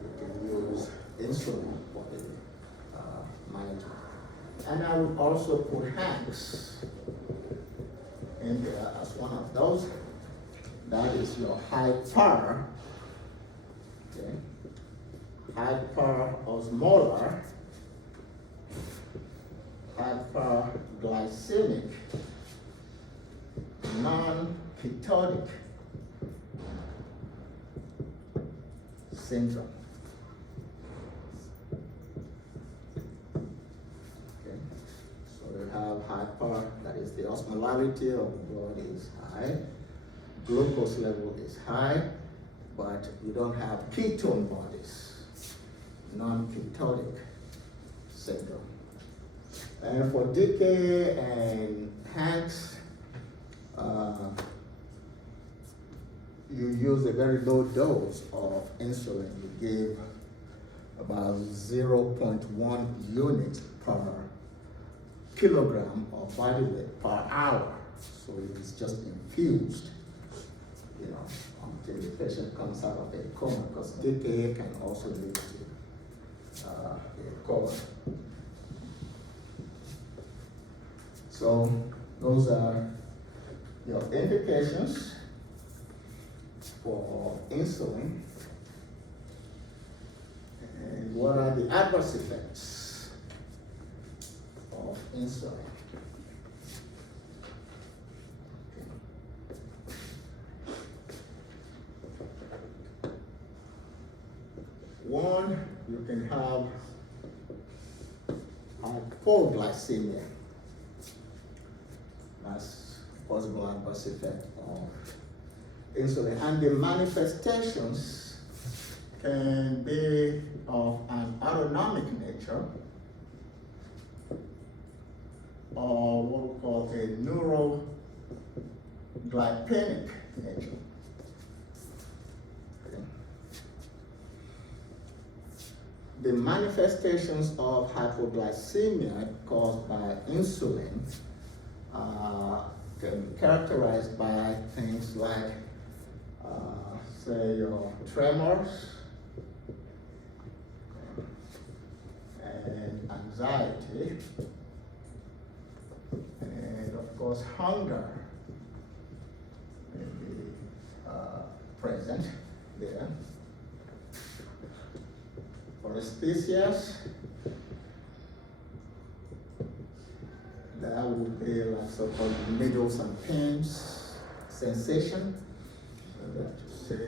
you can use insulin for the management. And I would also put HANX in there as one of those. That is your hyperosmolar hyperglycemic non-ketotic syndrome. Okay. So you have hyper, that is the osmolarity of the blood is high, glucose level is high, but you don't have ketone bodies, non-ketotic syndrome. And for DK and HANX, you use a very low dose of insulin. You give about 0.1 units per kilogram of body weight per hour. So it is just infused, until the patient comes out of a coma, because DKA can also lead to a coma. So those are your indications for insulin. And what are the adverse effects of insulin? One, you can have hypoglycemia. That's possible adverse effect of insulin. And the manifestations can be of an autonomic nature or what we call a neuroglypenic nature. Okay. The manifestations of hypoglycemia caused by insulin can be characterized by things like, say, your tremors and anxiety, and of course hunger may be present there. Paresthesias, that would be like so-called needles and pins sensation. That you say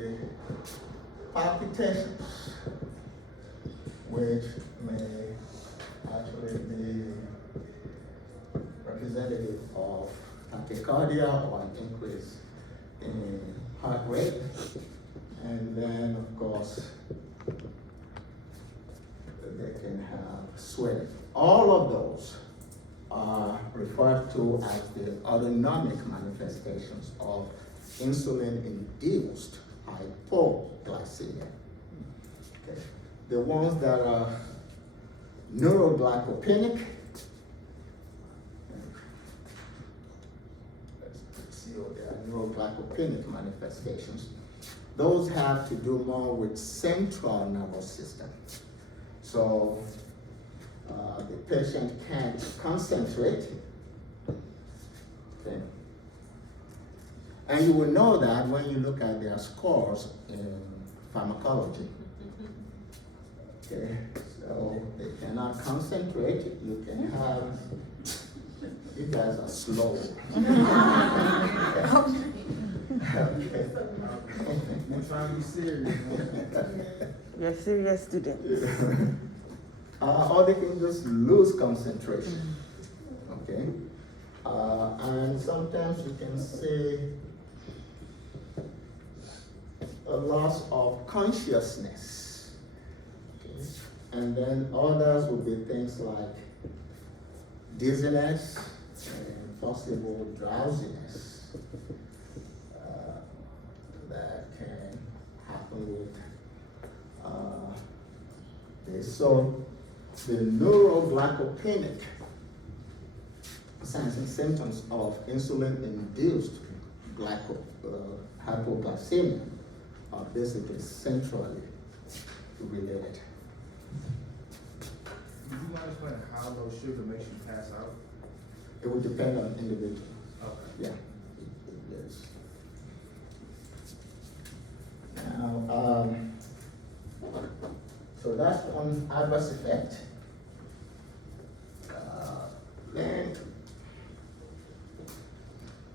palpitations, which may actually be representative of tachycardia or an increase in heart rate. And then, of course, they can have sweating. All of those are referred to as the autonomic manifestations of insulin-induced hypoglycemia. Okay. The ones that are neuroglycopenic, let's see what they are, neuroglycopenic manifestations. Those have to do more with central nervous system. So the patient can't concentrate. Okay. And you will know that when you look at their scores in pharmacology. Okay, so they cannot concentrate. You can have, you guys are slow. Okay. I'm trying to be serious, man. You're a serious student. Or they can just lose concentration. Okay? And sometimes you can see a loss of consciousness. Okay? And then others will be things like dizziness and possible drowsiness that can happen with this. So the neuroglycopenic signs and symptoms of insulin-induced hypoglycemia are basically centrally related. Would you mind explaining how low sugar makes you pass out? It would depend on individual. Okay. Yeah, it is. Now, so that's one adverse effect. Then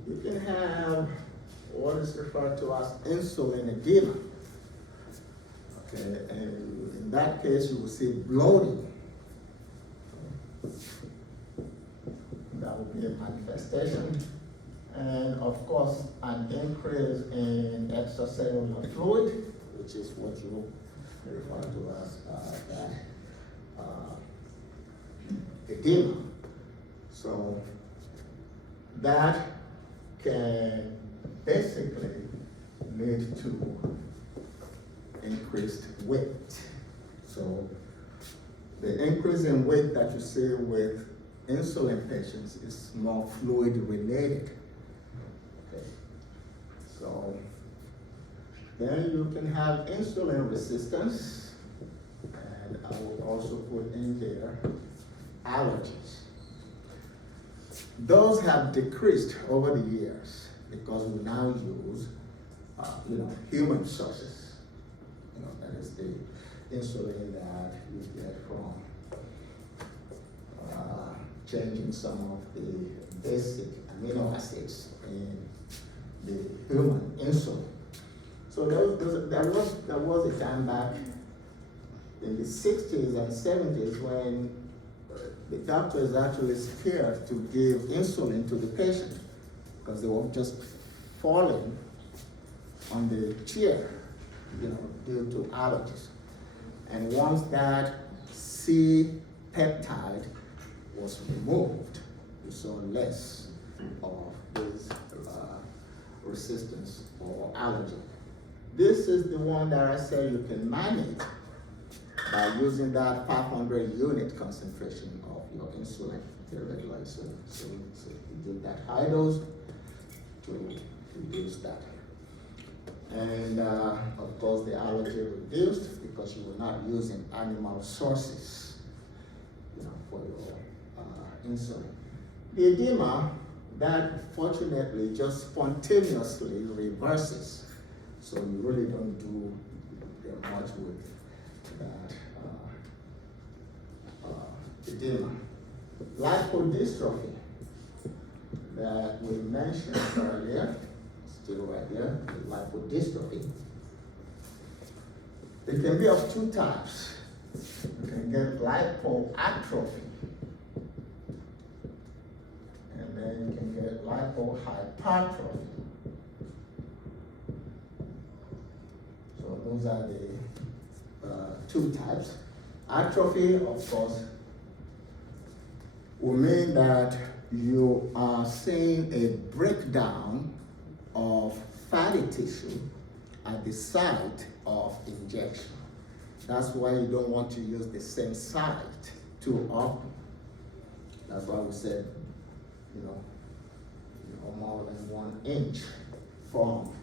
you can have what is referred to as insulin edema. Okay, and in that case, you will see bloating. That will be a manifestation. And of course, an increase in extracellular fluid, which is what you refer to as edema. So that can basically lead to increased weight. So the increase in weight that you see with insulin patients is more fluid related. Okay. So then you can have insulin resistance, and I will also put in there allergies. Those have decreased over the years because we now use, human sources. That is the insulin that you get from changing some of the basic amino acids in the human insulin. So there was a time back in the 60s and 70s when the doctor is actually scared to give insulin to the patient because they will just falling on the chair, due to allergies. And once that C peptide was removed, we saw less of this resistance or allergy. This is the one that I said you can manage by using that 500 unit concentration of your insulin, your regular insulin. So you do that high dose to reduce that. And of course the allergy reduced because you were not using animal sources, for your insulin. The edema, that fortunately just spontaneously reverses. So you really don't do much with that edema. Lipodystrophy that we mentioned earlier, still right there, the lipodystrophy. It can be of two types. You can get lipoatrophy, and then you can get lipohypertrophy. So those are the two types. Atrophy, of course, will mean that you are seeing a breakdown of fatty tissue at the site of injection. That's why you don't want to use the same site too often. That's why we said, more than 1 inch from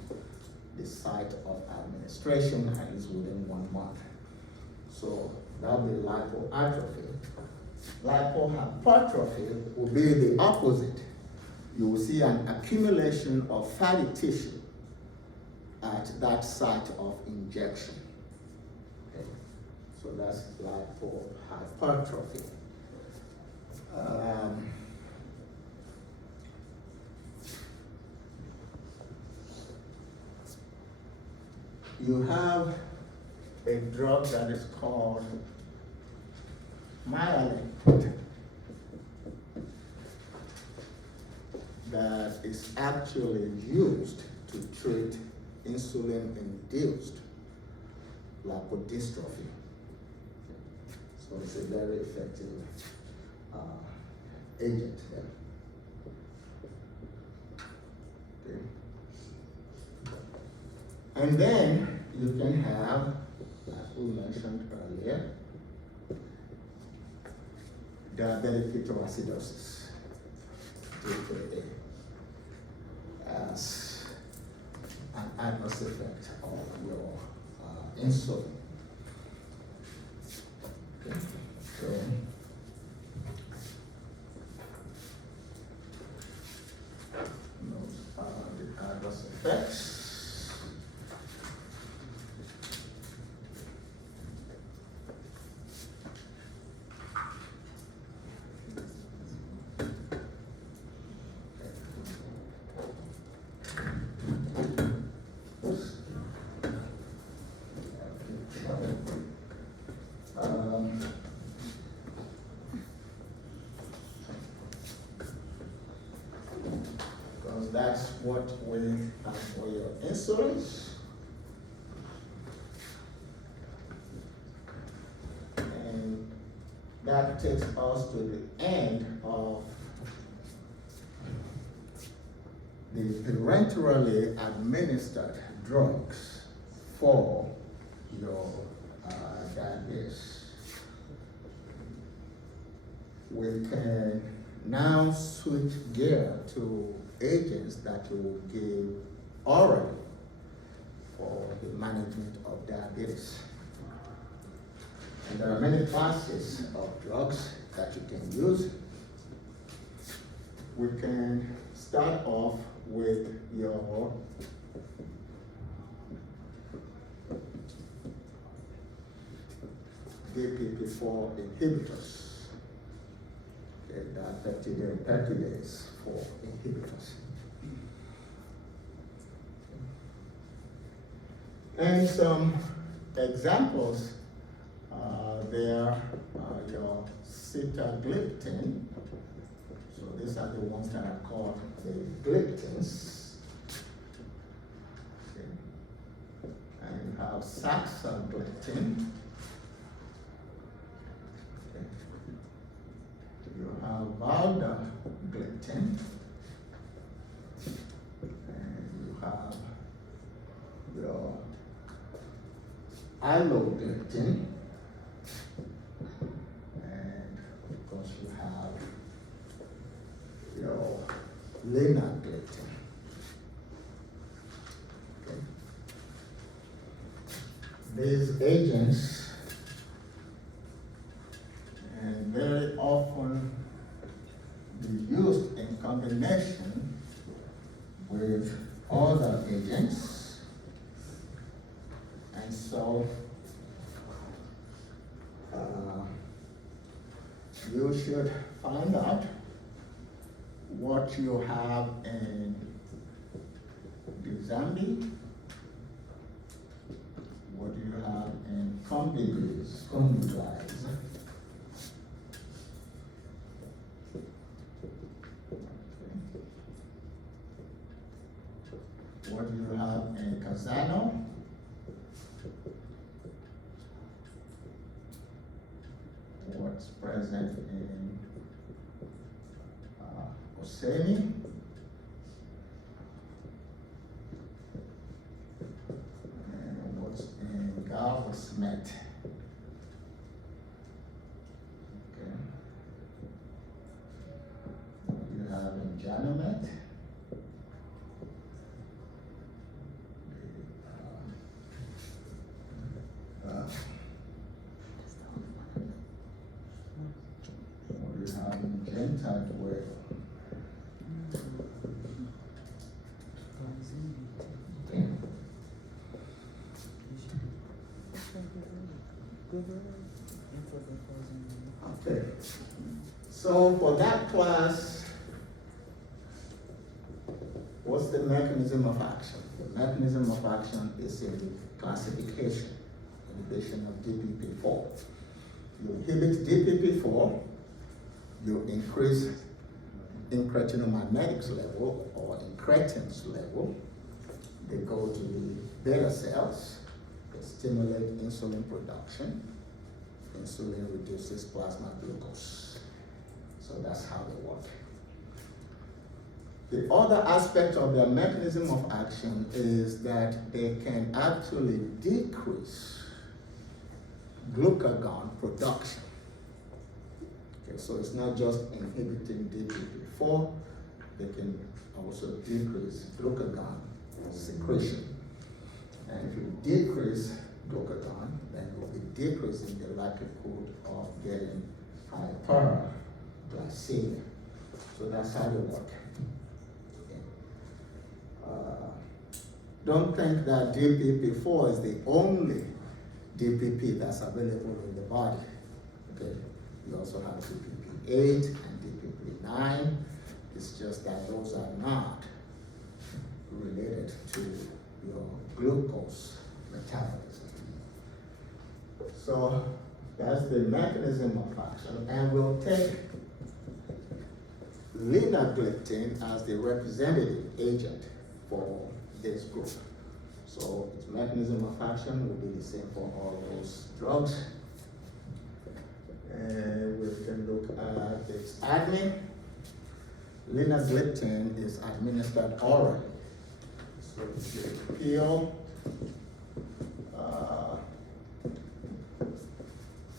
the site of administration, at least within 1 month. So that'll be lipoatrophy. Lipohypertrophy will be the opposite. You will see an accumulation of fatty tissue at that site of injection. Okay. So that's lipohypertrophy. You have a drug that is called myelin that is actually used to treat insulin-induced lipodystrophy. So it's a very effective agent there. Okay. And then you can have, as we mentioned earlier, diabetic ketoacidosis, DKA, as an adverse effect of your insulin. Okay. So, those are the adverse effects. Because that's what we have for your insulins. And that takes us to the end of the parenterally administered drugs for your diabetes. We can now switch gear to agents that you will give orally for the management of diabetes. And there are many classes of drugs that you can use. We can start off with your DPP-4 inhibitors. Okay, that peptidase 4 inhibitors. And some examples There are your sitagliptin. So these are the ones that are called the gliptins. Okay. And you have saxagliptin. Okay. You have valdagliptin. And you have your allogliptin. And of course you have your linagliptin. Okay. These agents and very often be used in combination with other agents, and so you should find out what you have in Dizambi, what you have in Combigliz, what you have in Casano, what's present in Oseni, and what's in Galvesmet. Okay. What you have in Janomet. What do you have in Gentile word? Okay. So for that class, what's the mechanism of action? The mechanism of action is in classification, inhibition of DPP4. You inhibit DPP4, you increase incretinomagnetic level or incretins level. They go to the beta cells, they stimulate insulin production. Insulin reduces plasma glucose. So that's how they work. The other aspect of their mechanism of action is that they can actually decrease glucagon production. Okay, so it's not just inhibiting DPP4, they can also decrease glucagon secretion. And if you decrease glucagon, then you'll be decreasing the likelihood of getting hyperglycemia. So that's how they work. Don't think that DPP4 is the only DPP that's available in the body. Okay, you also have DPP8 and DPP9. It's just that those are not related to your glucose metabolism. So that's the mechanism of action, and we'll take linagliptin as the representative agent for this group. So its mechanism of action will be the same for all those drugs. And we can look at its admin. Linagliptin is administered orally. So it's a pill.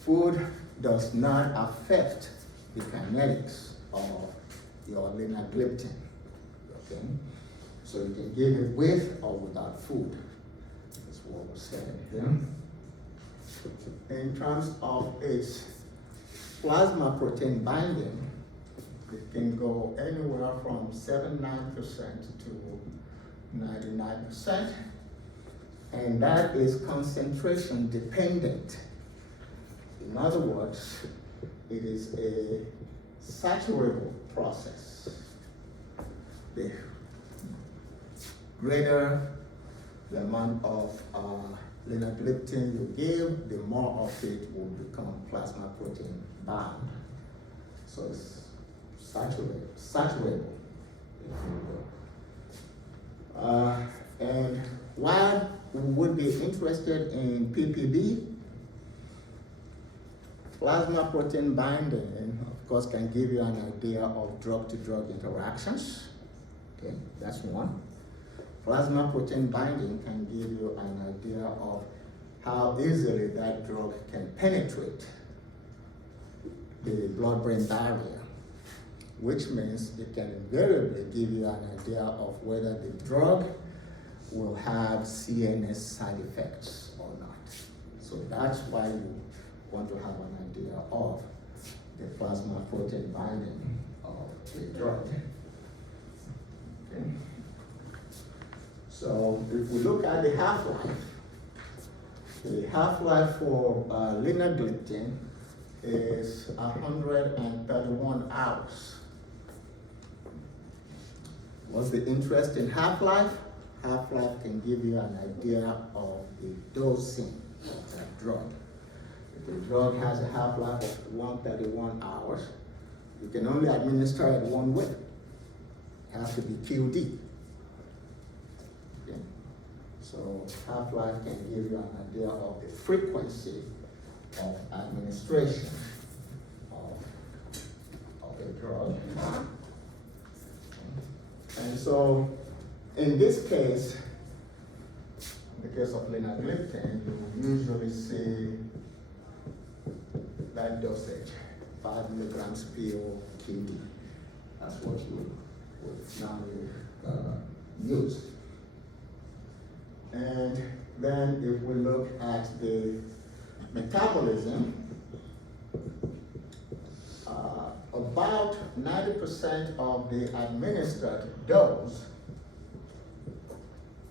Food does not affect the kinetics of your linagliptin. Okay? So you can give it with or without food. That's what we're saying here. In terms of its plasma protein binding, it can go anywhere from 79% to 99%. And that is concentration dependent. In other words, it is a saturable process. The greater the amount of linagliptin you give, the more of it will become plasma protein bound. So it's saturable, if you will. And why we would be interested in PPB? Plasma protein binding, of course, can give you an idea of drug-to-drug interactions. Okay, that's one. Plasma protein binding can give you an idea of how easily that drug can penetrate the blood-brain barrier, which means it can invariably give you an idea of whether the drug will have CNS side effects or not. So that's why you want to have an idea of the plasma protein binding of the drug. Okay. So if we look at the half-life for linagliptin is 131 hours. What's the interest in half-life? Half-life can give you an idea of the dosing of that drug. If the drug has a half-life of 131 hours, you can only administer it one way. It has to be QD. Okay. So half-life can give you an idea of the frequency of administration of a drug. And so in this case, in the case of linagliptin, you usually see that dosage, 5 milligrams PO QD. That's what you would normally use. And then if we look at the metabolism, about 90% of the administered dose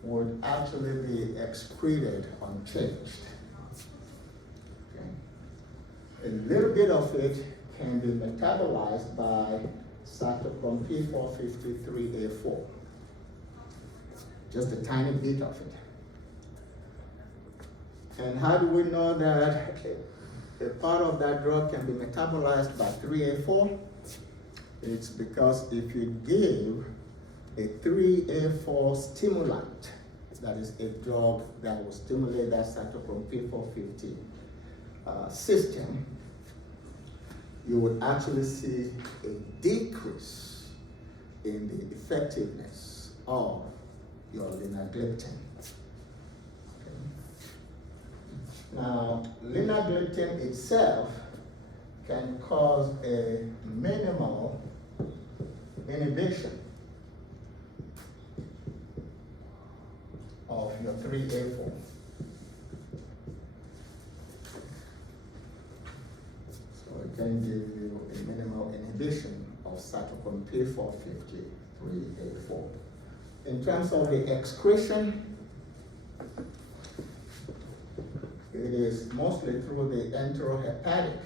would actually be excreted unchanged. Okay. A little bit of it can be metabolized by cytochrome P453A4. Just a tiny bit of it. And how do we know that a part of that drug can be metabolized by 3A4? It's because if you give a 3A4 stimulant, that is a drug that will stimulate that cytochrome P450 system, you would actually see a decrease in the effectiveness of your linagliptin. Now, linagliptin itself can cause a minimal inhibition of your 3A4. So it can give you a minimal inhibition of cytochrome P450 3A4. In terms of the excretion, it is mostly through the enterohepatic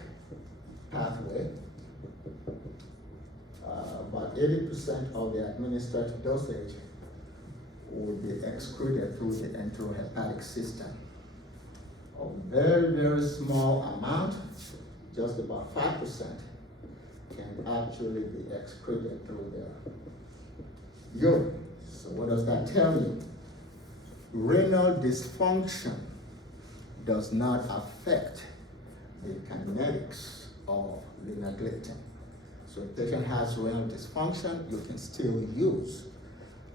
pathway. About 80% of the administered dosage will be excreted through the enterohepatic system. A very, very small amount, just about 5%, can actually be excreted through the urine. So what does that tell you? Renal dysfunction does not affect the kinetics of linagliptin. So if a patient has renal dysfunction, you can still use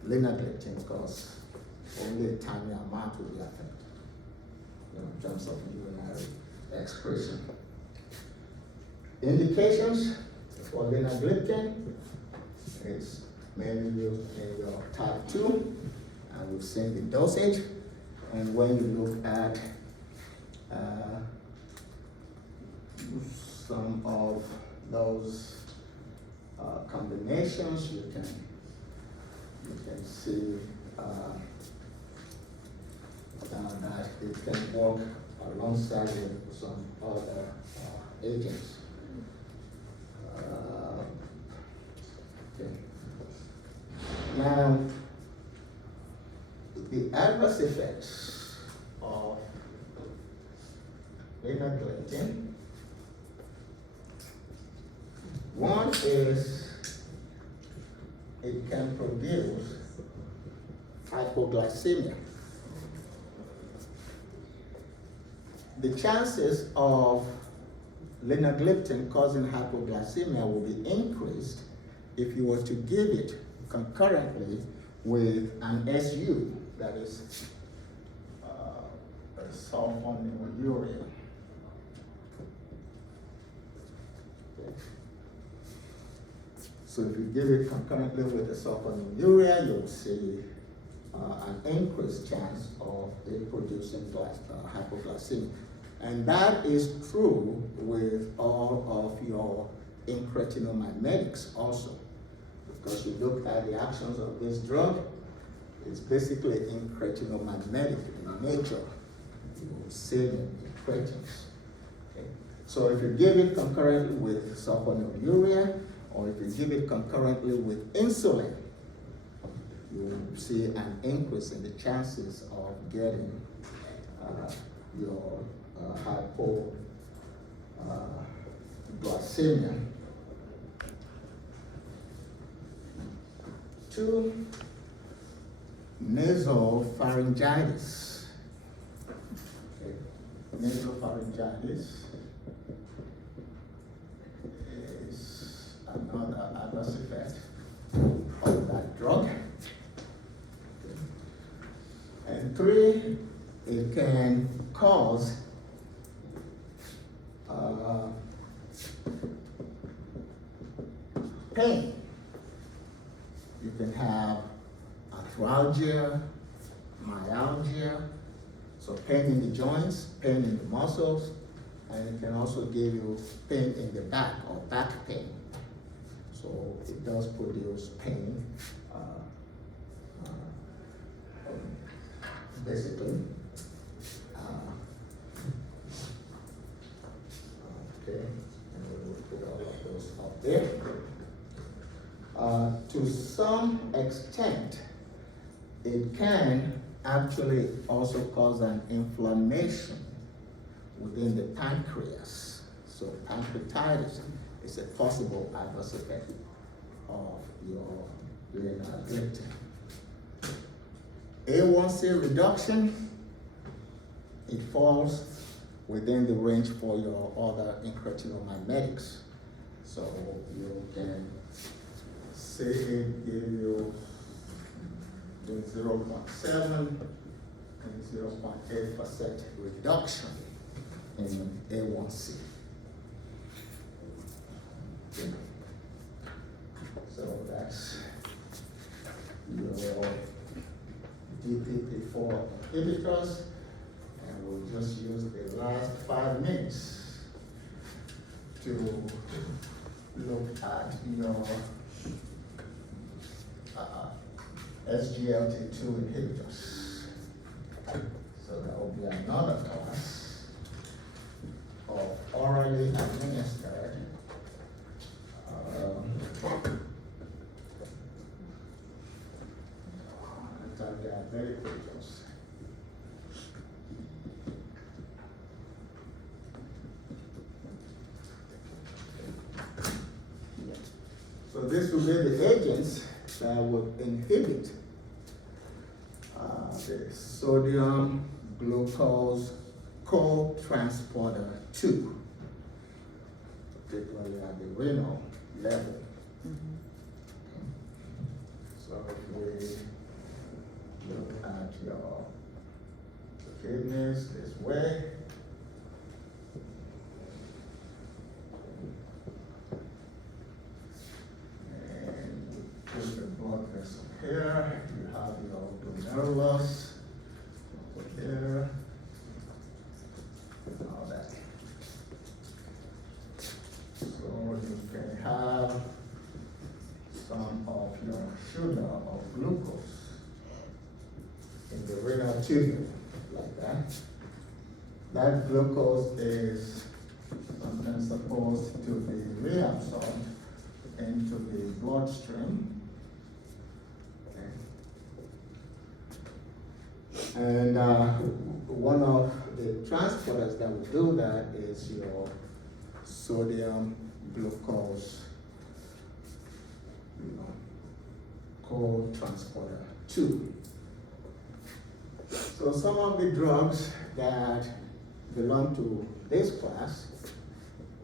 linagliptin because only a tiny amount will be affected, in terms of urinary excretion. Indications for linagliptin is mainly used in your type 2, and we've seen the dosage. And when you look at some of those combinations, you can see that it can work alongside with some other agents. Okay. Now, the adverse effects of linagliptin. One is it can produce hypoglycemia. The chances of linagliptin causing hypoglycemia will be increased if you were to give it concurrently with an SU, that is sulfonylurea. So if you give it concurrently with the sulfonylurea, you'll see an increased chance of it producing hypoglycemia. And that is true with all of your incretin-mimetics also. Because you look at the actions of this drug, it's basically incretin-mimetic in nature. You will see the incretins. Okay. So if you give it concurrently with sulfonylurea, or if you give it concurrently with insulin, you will see an increase in the chances of getting your hypoglycemia. 2, nasopharyngitis. Okay. Nasopharyngitis is another adverse effect of that drug. Okay. And 3, it can cause pain. You can have arthralgia, myalgia, so pain in the joints, pain in the muscles, and it can also give you pain in the back or back pain. So it does produce pain, basically. Okay, and we will put all of those up there. To some extent, it can actually also cause an inflammation within the pancreas. So pancreatitis is a possible adverse effect of your linagliptin. A1C reduction, it falls within the range for your other incretin-mimetics. So you can say it give you 0.7 and 0.8% reduction in A1C. Okay. So that's your DPP4 inhibitors, and we'll just use the last 5 minutes to look at your SGLT2 inhibitors. So that will be another class of orally administered anti-diabetic. So this will be the agents that would inhibit the sodium glucose co-transporter 2, particularly at the renal level. So if we look at your kidneys this way, put the blood vessel here, you have your glomerulus over here, and all that. So you can have some of your sugar or glucose in the renal tubule, like that. That glucose is sometimes supposed to be reabsorbed into the bloodstream. Okay. And one of the transporters that will do that is your sodium glucose, co-transporter 2. So some of the drugs that belong to this class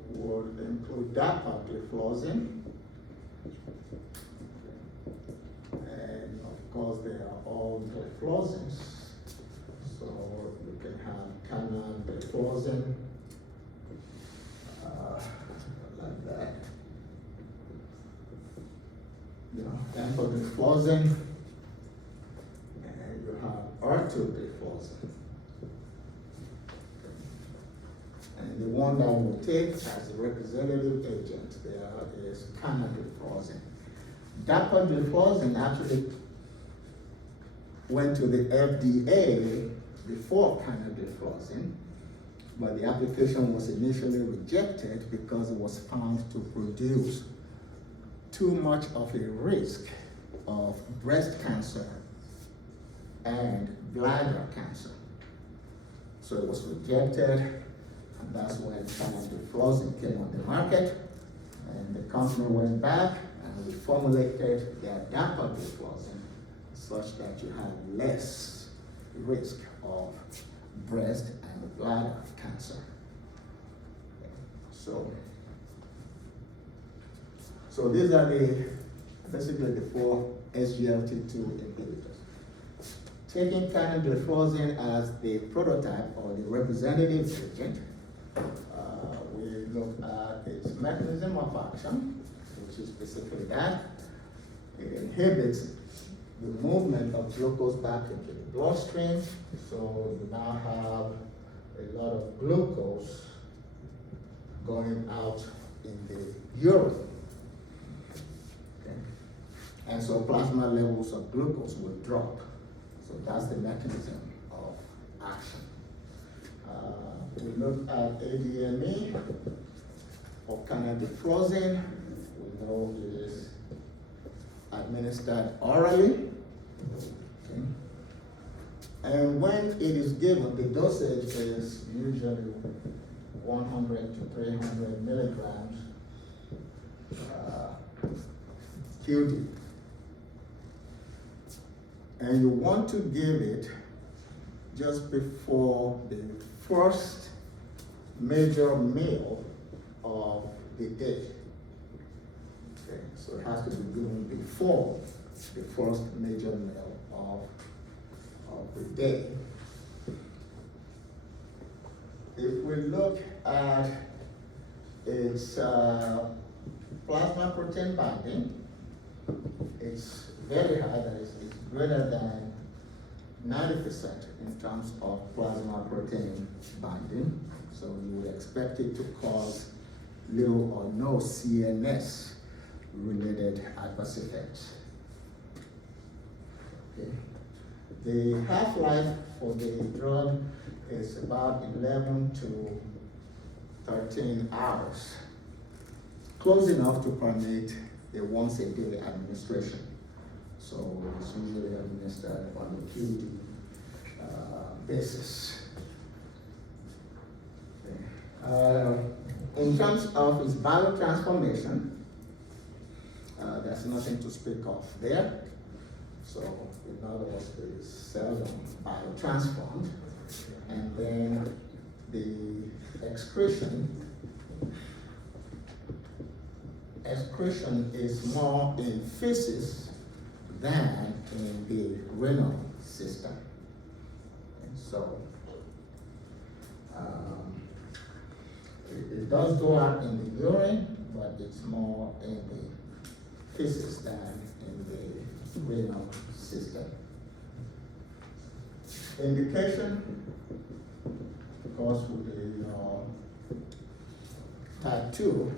would include dapagliflozin, and of course they are all gliflozins. So you can have canagliflozin, like that. Empagliflozin, and you have orthogliflozin. And the one that we'll take as a representative agent there is canagliflozin. Dapagliflozin actually went to the FDA before canagliflozin, but the application was initially rejected because it was found to produce too much of a risk of breast cancer and bladder cancer. So it was rejected, and that's when canagliflozin came on the market, and the company went back and reformulated their dapagliflozin such that you have less risk of breast and bladder cancer. So these are basically the 4 SGLT2 inhibitors. Taking canagliflozin as the prototype or the representative agent, we look at its mechanism of action, which is basically that. It inhibits the movement of glucose back into the bloodstream, so you now have a lot of glucose going out in the urine. Okay. And so plasma levels of glucose will drop. So that's the mechanism of action. We look at ADME or canagliflozin. We know it is administered orally. Okay. And when it is given, the dosage is usually 100 to 300 milligrams QD. And you want to give it just before the first major meal of the day. Okay, so it has to be given before the first major meal of the day. If we look at its plasma protein binding, it's very high, that is, it's greater than 90% in terms of plasma protein binding. So you would expect it to cause little or no CNS related adverse effects. Okay. The half-life for the drug is about 11 to 13 hours, close enough to permit a once-a-day administration. So it's usually administered on a QD basis. Okay. In terms of its biotransformation, there's nothing to speak of there. So in other words, it is seldom biotransformed. And then the excretion is more in feces than in the renal system. And so it does go out in the urine, but it's more in the feces than in the renal system. Indication, of course, with the type 2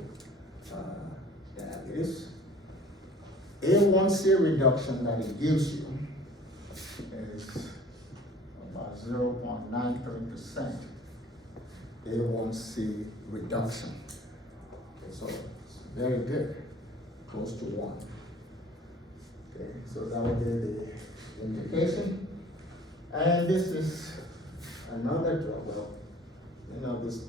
diabetes. A1C reduction that it gives you is about 0.93% A1C reduction. Okay, so it's very good, close to 1. Okay, so that would be the indication. And this is another drug. Well, this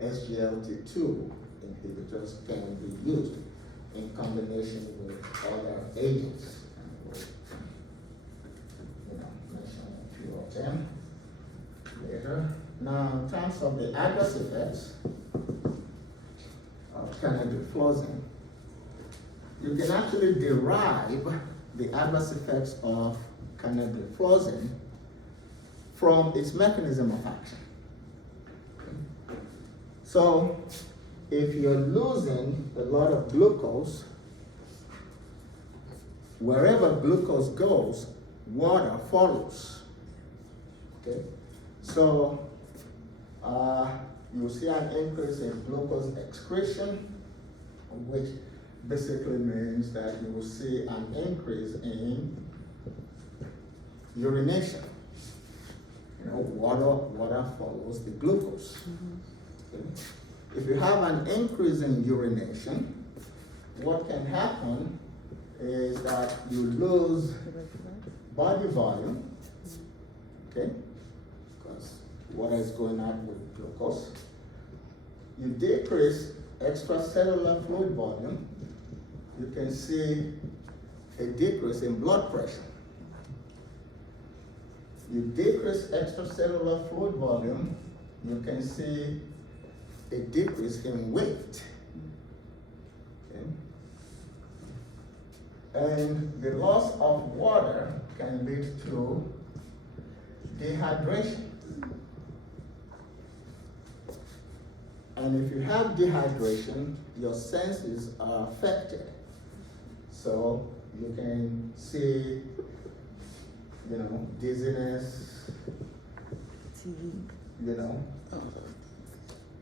SGLT2 inhibitors can be used in combination with other agents. And we'll, mention a few of them later. Now, in terms of the adverse effects of canagliflozin, you can actually derive the adverse effects of canagliflozin from its mechanism of action. So, if you're losing a lot of glucose, wherever glucose goes, water follows. Okay? So, you'll see an increase in glucose excretion, which basically means that you will see an increase in urination. Water follows the glucose. Okay? If you have an increase in urination, what can happen is that you lose body volume, okay? Because water is going out with glucose. You decrease extracellular fluid volume, you can see a decrease in blood pressure. You decrease extracellular fluid volume, you can see a decrease in weight. Okay? And the loss of water can lead to dehydration. And if you have dehydration, your senses are affected. So you can see, dizziness,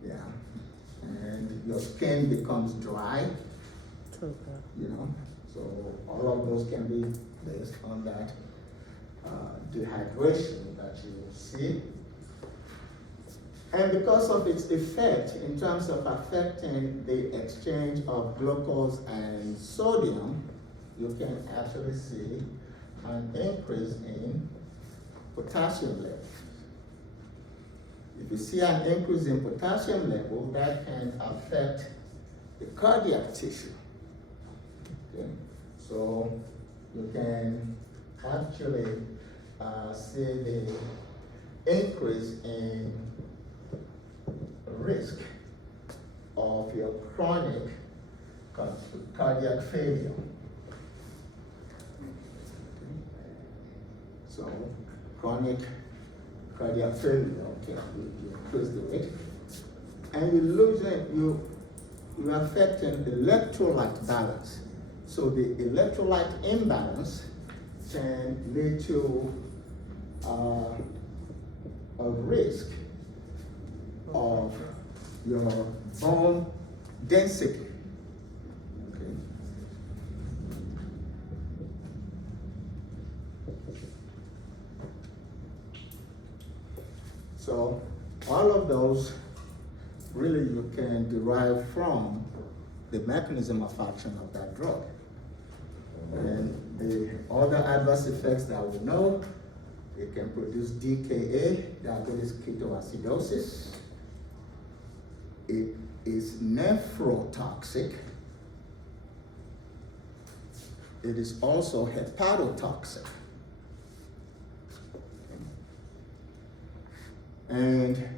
yeah. And your skin becomes dry, so all of those can be based on that dehydration that you see. And because of its effect in terms of affecting the exchange of glucose and sodium, you can actually see an increase in potassium levels. If you see an increase in potassium level, that can affect the cardiac tissue. Okay? So you can actually see the increase in risk of your chronic cardiac failure. So chronic cardiac failure, okay, you increase the rate, and you're affecting the electrolyte balance. So the electrolyte imbalance can lead to a risk of your bone density. Okay. So all of those really you can derive from the mechanism of action of that drug. And the other adverse effects that we know, it can produce DKA, diabetes ketoacidosis. It is nephrotoxic. It is also hepatotoxic. And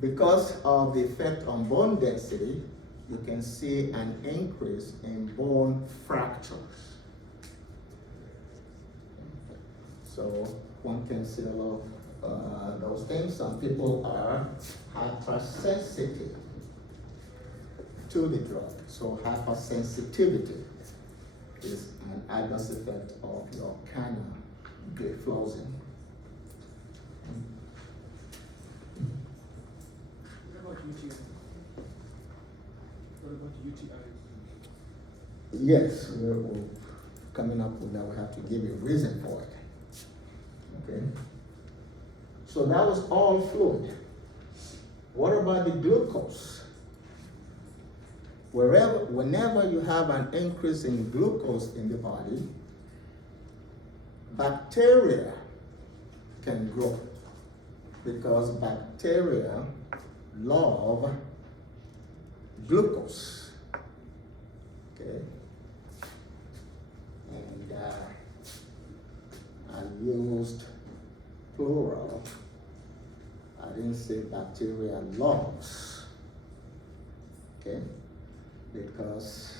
because of the effect on bone density, you can see an increase in bone fractures. So one can see a lot of those things. Some people are hypersensitive to the drug. So hypersensitivity is an adverse effect of your canagliflozin. What about UTI? What about UTI? Yes, we're coming up with that. We have to give you a reason for it. Okay. So that was all fluid. What about the glucose? Whenever you have an increase in glucose in the body, bacteria can grow because bacteria love glucose. Okay? And I used plural. I didn't say bacteria loves. Okay? Because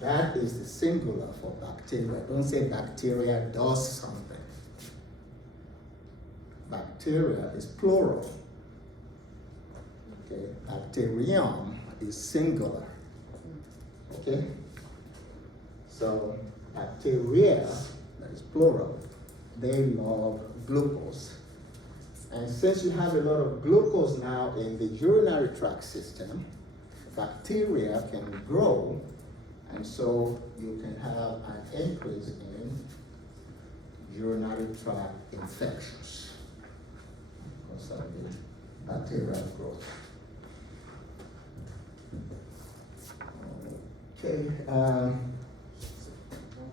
that is the singular for bacteria. Don't say bacteria does something. Bacteria is plural. Okay, bacterium is singular. Okay? So bacteria, that is plural, they love glucose. And since you have a lot of glucose now in the urinary tract system, bacteria can grow, and so you can have an increase in urinary tract infections because of the bacterial growth. Okay. One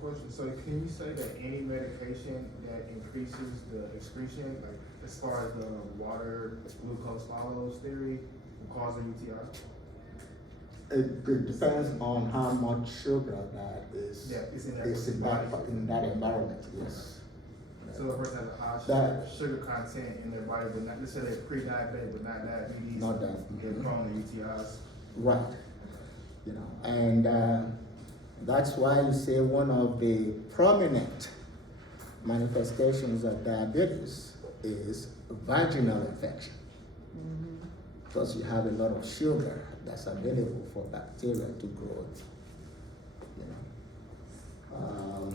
question, so can you say that any medication that increases the excretion, like as far as the water glucose follows theory, will cause a UTI? It depends on how much sugar that is, Yeah, it's in that is in that environment, yes. So a person has a high That- sugar content in their body, but not necessarily pre-diabetic, but not diabetes. Not that. They're prone to UTIs. Right. You know, and that's why you say one of the prominent manifestations of diabetes is vaginal infection. Because you have a lot of sugar that's available for bacteria to grow. You know.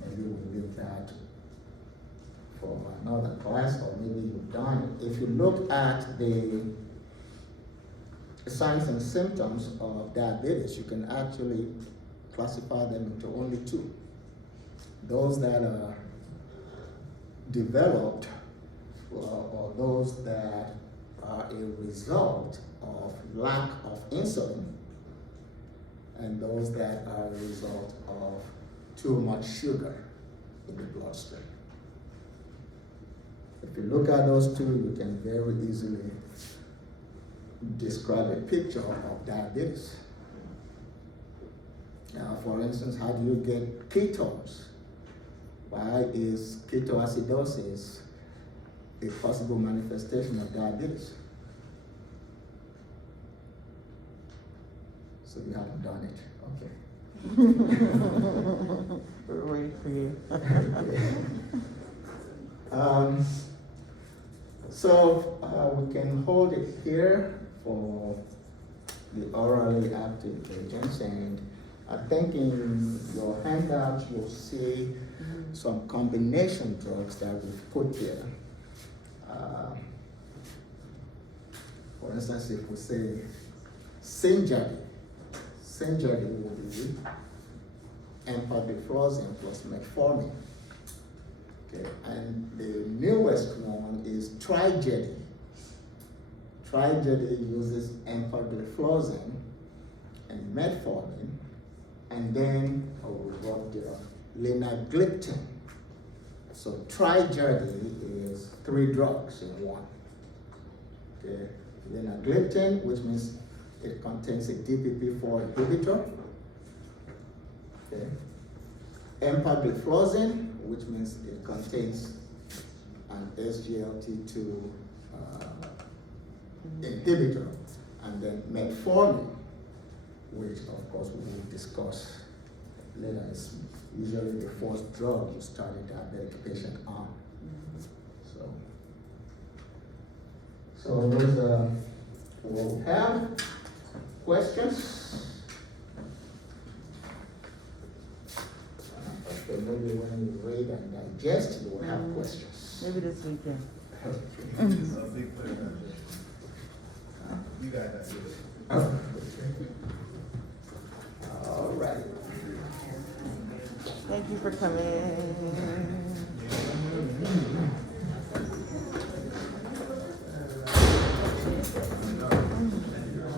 Maybe we'll leave that for another class, or maybe you've done it. If you look at the signs and symptoms of diabetes, you can actually classify them into only two. Those that are developed or those that are a result of lack of insulin, and those that are a result of too much sugar in the bloodstream. If you look at those two, you can very easily describe a picture of diabetes. Now, for instance, how do you get ketones? Why is ketoacidosis a possible manifestation of diabetes? So you haven't done it, okay. We're waiting for you. We can hold it here for the orally active agents, and I think in your handout you'll see some combination drugs that we've put there. For instance, if we say Synjadi will be empagliflozin plus metformin. Okay, and the newest one is Trigedi. Trigedi uses empagliflozin and metformin, and then we've got the linagliptin. So Trigedi is 3 drugs in one. Okay, linagliptin, which means it contains a DPP-4 inhibitor. Okay. Empagliflozin, which means it contains an SGLT2 inhibitor, and then metformin, which of course we will discuss later, is usually the first drug you start a diabetic patient on. So those we'll have questions. Okay, maybe when you read and digest, you will have questions. Maybe this weekend. It's a big player out there. You got that. All right. Thank you for coming.